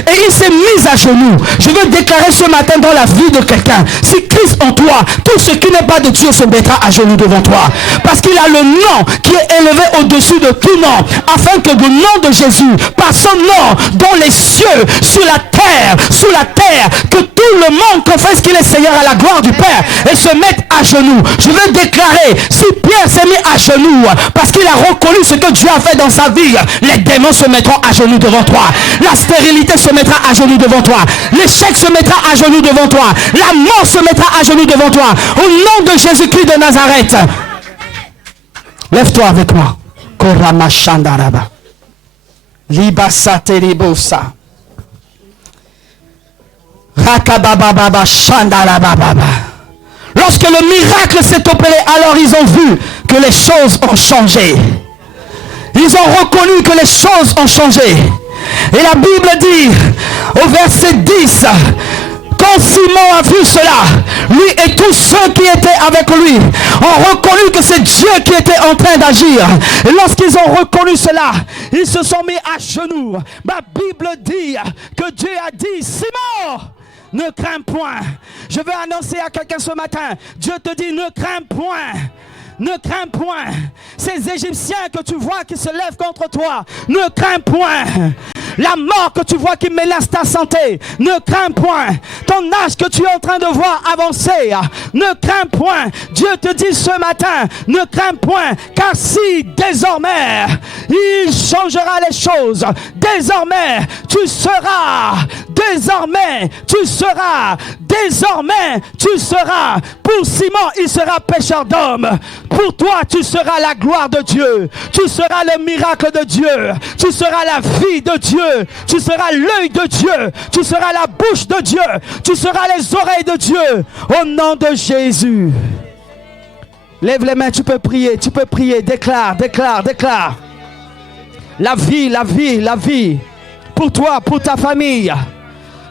Et il s'est mis à genoux. Je veux déclarer ce matin dans la vie de quelqu'un, si Christ en toi, tout ce qui n'est pas de Dieu se mettra à genoux devant toi. Parce qu'il a le nom qui est élevé au-dessus de tout nom, afin que le nom de Jésus, par son nom, dans les cieux, sur la terre, sous la terre, que tout le monde confesse qu'il est Seigneur à la gloire du Père et se mette à genoux. Je veux déclarer, si Pierre s'est mis à genoux parce qu'il a reconnu ce que Dieu a fait dans sa vie, les démons se mettront à genoux devant toi. La stérilité se mettra à genoux devant toi. L'échec se mettra à genoux devant toi. La mort se mettra à genoux devant toi. Au nom de Jésus-Christ de Nazareth. Lève-toi avec moi. Koramashandaraba. Libasateribosa. Rakabababa Shandarababa. Lorsque le miracle s'est opéré, alors ils ont vu que les choses ont changé. Ils ont reconnu que les choses ont changé. Et la Bible dit au verset 10, quand Simon a vu cela, lui et tous ceux qui étaient avec lui ont reconnu que c'est Dieu qui était en train d'agir. Et lorsqu'ils ont reconnu cela, ils se sont mis à genoux. Ma Bible dit que Dieu a dit, Simon, ne crains point. Je veux annoncer à quelqu'un ce matin, Dieu te dit, ne crains point. Ne crains point. Ces Égyptiens que tu vois qui se lèvent contre toi, ne crains point. La mort que tu vois qui menace ta santé, ne crains point. Ton âge que tu es en train de voir avancer, ne crains point. Dieu te dit ce matin, ne crains point. Car si désormais, il changera les choses. Désormais, tu seras. Désormais, tu seras. Désormais, tu seras. Pour Simon, il sera pécheur d'hommes. Pour toi, tu seras la gloire de Dieu. Tu seras le miracle de Dieu. Tu seras la vie de Dieu. Tu seras l'œil de Dieu. Tu seras la bouche de Dieu. Tu seras les oreilles de Dieu. Au nom de Jésus. Lève les mains, tu peux prier. Tu peux prier. Déclare, déclare, déclare. La vie, la vie, la vie. Pour toi, pour ta famille.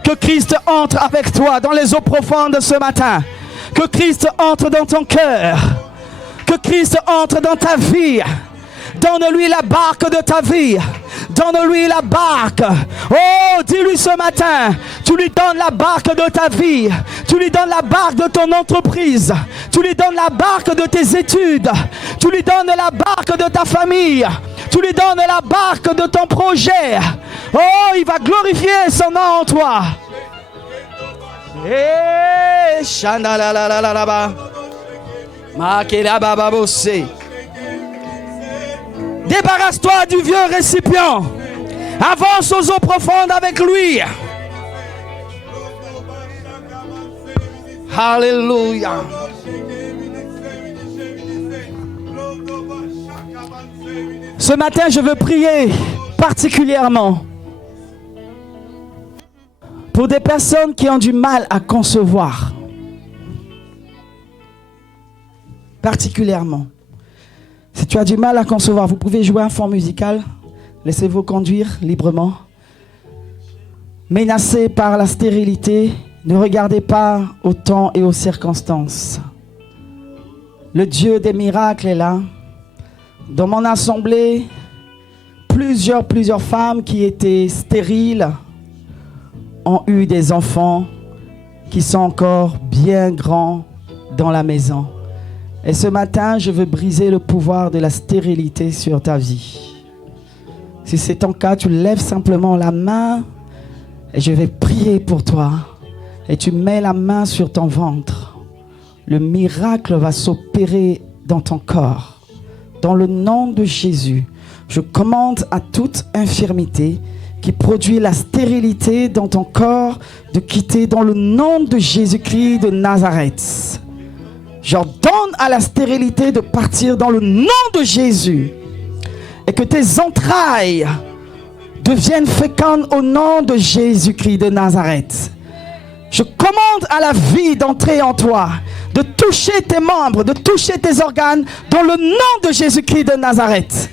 Que Christ entre avec toi dans les eaux profondes ce matin. Que Christ entre dans ton cœur. Que Christ entre dans ta vie. Donne-lui la barque de ta vie. Donne-lui la barque. Oh, dis-lui ce matin, tu lui donnes la barque de ta vie. Tu lui donnes la barque de ton entreprise. Tu lui donnes la barque de tes études. Tu lui donnes la barque de ta famille. Tu lui donnes la barque de ton projet. Oh, il va glorifier son nom en toi. Eh, shandalalala. Débarrasse-toi du vieux récipient. Avance aux eaux profondes avec lui. Alléluia. Ce matin, je veux prier particulièrement pour des personnes qui ont du mal à concevoir. Particulièrement. Si tu as du mal à concevoir, vous pouvez jouer un fond musical. Laissez-vous conduire librement. Menacé par la stérilité, ne regardez pas au temps et aux circonstances. Le Dieu des miracles est là. Dans mon assemblée, plusieurs femmes qui étaient stériles ont eu des enfants qui sont encore bien grands dans la maison. Et ce matin, je veux briser le pouvoir de la stérilité sur ta vie. Si c'est ton cas, tu lèves simplement la main et je vais prier pour toi. Et tu mets la main sur ton ventre. Le miracle va s'opérer dans ton corps. Dans le nom de Jésus, je commande à toute infirmité qui produit la stérilité dans ton corps de quitter dans le nom de Jésus-Christ de Nazareth. J'ordonne à la stérilité de partir dans le nom de Jésus et que tes entrailles deviennent fécondes au nom de Jésus-Christ de Nazareth. Je commande à la vie d'entrer en toi, de toucher tes membres, de toucher tes organes dans le nom de Jésus-Christ de Nazareth.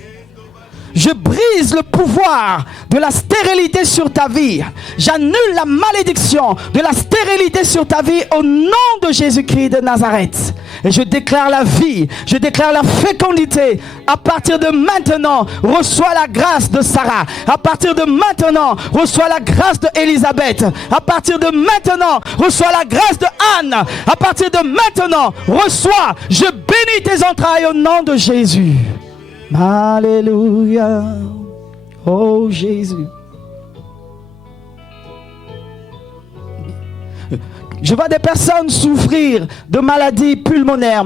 Je brise le pouvoir de la stérilité sur ta vie. J'annule la malédiction de la stérilité sur ta vie au nom de Jésus-Christ de Nazareth. Et je déclare la vie, je déclare la fécondité. À partir de maintenant, reçois la grâce de Sarah. À partir de maintenant, reçois la grâce d'Élisabeth. À partir de maintenant, reçois la grâce de Anne. À partir de maintenant, reçois, je bénis tes entrailles au nom de Jésus. Alléluia. Oh Jésus. Je vois des personnes souffrir de maladies pulmonaires,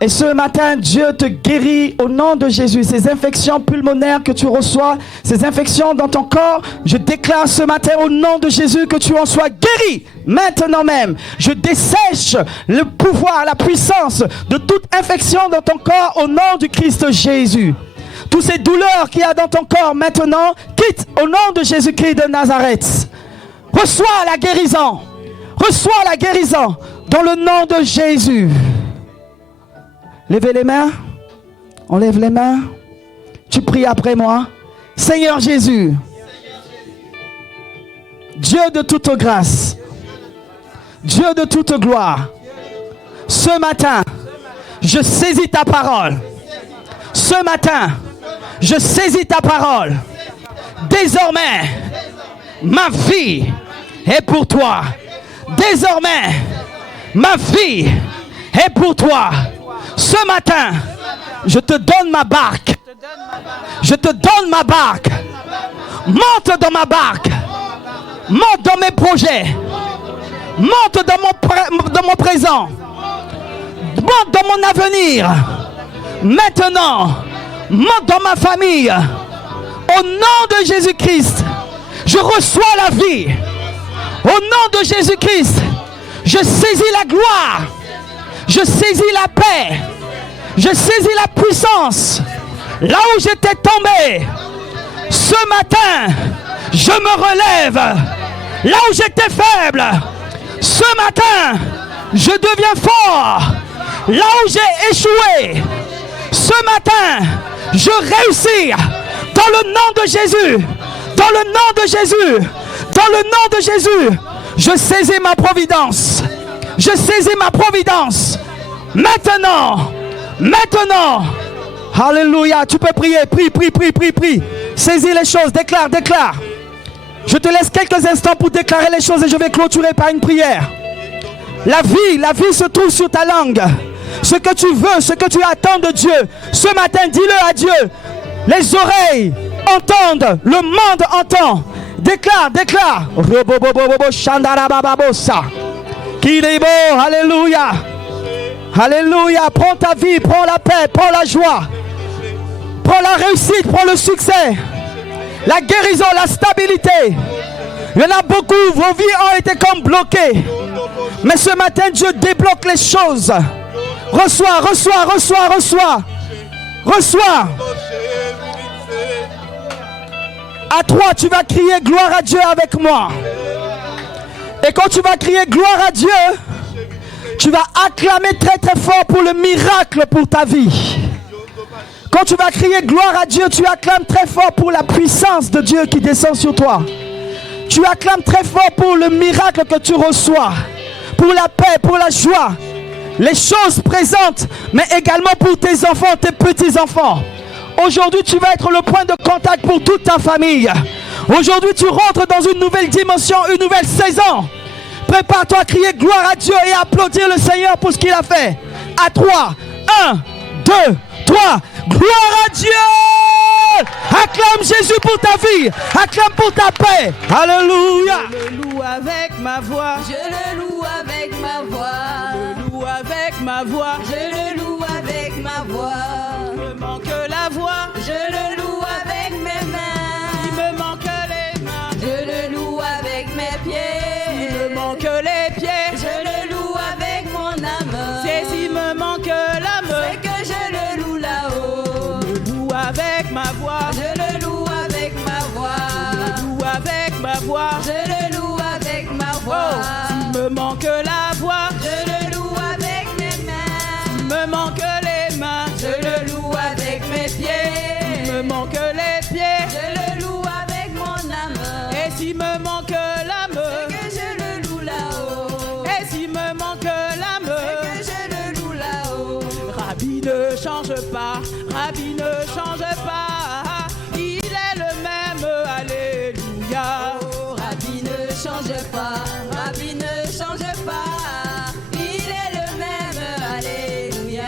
Et ce matin, Dieu te guérit au nom de Jésus. Ces infections pulmonaires que tu reçois, ces infections dans ton corps, je déclare ce matin au nom de Jésus que tu en sois guéri. Maintenant même, je dessèche le pouvoir, la puissance de toute infection dans ton corps au nom du Christ Jésus. Toutes ces douleurs qu'il y a dans ton corps maintenant, quitte au nom de Jésus-Christ de Nazareth. Reçois la guérison. Reçois la guérison dans le nom de Jésus. Levez les mains. On lève les mains. Tu pries après moi. Seigneur Jésus, Dieu de toute grâce, Dieu de toute gloire, ce matin, je saisis ta parole. Ce matin, je saisis ta parole. Désormais, ma vie est pour toi. Désormais, ma vie est pour toi. Ce matin, je te donne ma barque. Je te donne ma barque. Monte dans ma barque. Monte dans mes projets. Monte dans mon présent. Monte dans mon avenir. Maintenant, monte dans ma famille. Au nom de Jésus-Christ, je reçois la vie. Au nom de Jésus-Christ, je saisis la gloire. Je saisis la paix. Je saisis la puissance. Là où j'étais tombé, ce matin, je me relève. Là où j'étais faible, ce matin, je deviens fort. Là où j'ai échoué, ce matin, je réussis. Dans le nom de Jésus. Dans le nom de Jésus. Dans le nom de Jésus. Je saisis ma providence. Je saisis ma providence. Maintenant. Maintenant. Alléluia. Tu peux prier. Prie. Saisis les choses. Déclare. Je te laisse quelques instants pour déclarer les choses et je vais clôturer par une prière. La vie se trouve sur ta langue. Ce que tu veux, ce que tu attends de Dieu. Ce matin, dis-le à Dieu. Les oreilles entendent, le monde entend. Déclare. Alléluia. Alléluia. Prends ta vie, prends la paix, prends la joie. Prends la réussite, prends le succès. La guérison, la stabilité. Il y en a beaucoup, vos vies ont été comme bloquées. Mais ce matin, Dieu débloque les choses. Reçois. À toi, tu vas crier gloire à Dieu avec moi. Et quand tu vas crier gloire à Dieu, tu vas acclamer très fort pour le miracle pour ta vie. Quand tu vas crier gloire à Dieu, tu acclames très fort pour la puissance de Dieu qui descend sur toi. Tu acclames très fort pour le miracle que tu reçois, pour la paix, pour la joie, les choses présentes, mais également pour tes enfants, tes petits-enfants. Aujourd'hui, tu vas être le point de contact pour toute ta famille. Aujourd'hui, tu rentres dans une nouvelle dimension, une nouvelle saison. Prépare-toi à crier gloire à Dieu et à applaudir le Seigneur pour ce qu'il a fait. À 3, 1, 2, 3. Gloire à Dieu! Acclame Jésus pour ta vie. Acclame pour ta paix. Alléluia. Je le loue avec ma voix. Je le loue avec ma voix. Je le loue avec ma voix. Je le loue avec ma voix. Il me manque la voix. Je le loue avec mes mains. Il me manque la voix, je le loue avec mes mains. il me manque les mains, Je le loue avec mes pieds. il me manque les pieds. Je le loue avec mon âme. Et s'il me manque l'âme, C'est que je le loue là-haut. et s'il me manque l'âme, C'est que je le loue là-haut. Rabbi ne change pas, Rabbi ne change pas, il est le même, alléluia. Oh, Rabbi ne change pas, Rabbi ne change pas. Il est le même, alléluia.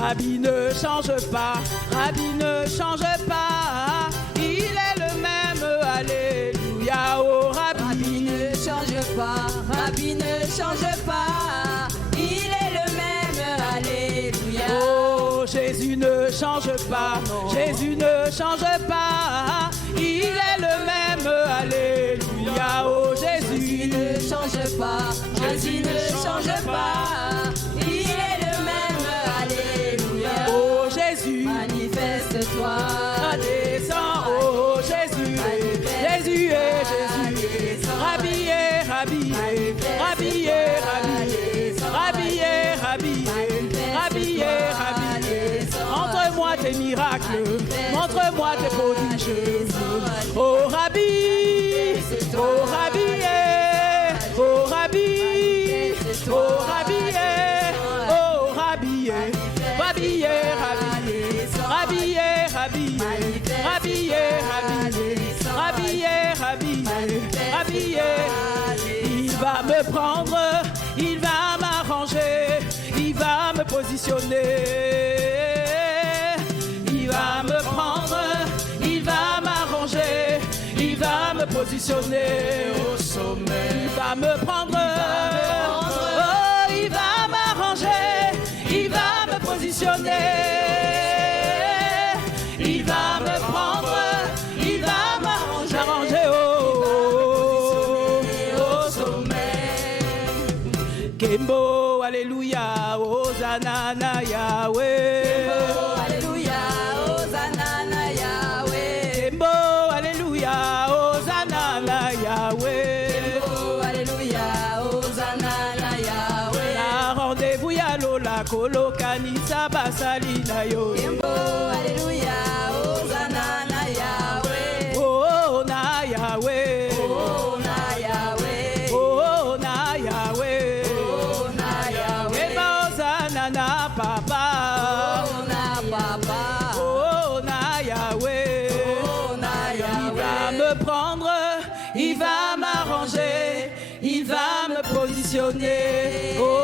Rabbi ne change pas, Rabbi ne change pas, il est le même, alléluia. Oh Rabbi Rabbi, ne change pas, Rabbi ne change pas. Il est le même, alléluia. oh Jésus ne change pas, Jésus ne change pas, il est le même, alléluia. Oh Jésus Jésus, ne change pas, Jésus ne change pas. Il est le même, alléluia. oh Jésus, Manifeste-toi. descends, oh Jésus, Jésus est Jésus, Rabbi est Rabbi, Rabbi est Rabbi, Rabbi est Rabbi, Rabbi est Rabbi. Montre-moi tes miracles, montre-moi tes prodiges. Oh Rabbi, oh Rabbi est, oh Rabbi, oh Rabbi est, oh Rabbi est, Rabbi est Rabbi, Rabbi est Rabbi, Rabbi est Rabbi, Rabbi est Rabbi, Rabbi est. Il va me prendre, il va m'arranger, il va me positionner. Il va me prendre, il va m'arranger, il va me positionner au sommet. Il va me prendre, oh, il va m'arranger, il va me positionner. Il va me prendre, il va m'arranger au sommet. Kembo, alléluia, Hosanna na Yahweh. Alléluia, Hosanna na Yahweh. Kembo, alléluia, Hosanna na Yahweh. Oh, alléluia, Hosanna na Yahweh. Na rendez-vous ya lola kolo kanisa basali na yo. Kembo, alléluia, Hosanna na Yahweh. Oh na Yahweh. Oh, na Yahweh. Oh na Yahweh. Oh, na Yahweh. Eba Hosanna na papa. Oh, na Papa. Oh na Yahweh. Oh, na Il va Yahweh. me prendre, il va m'arranger, il va me positionner. Oh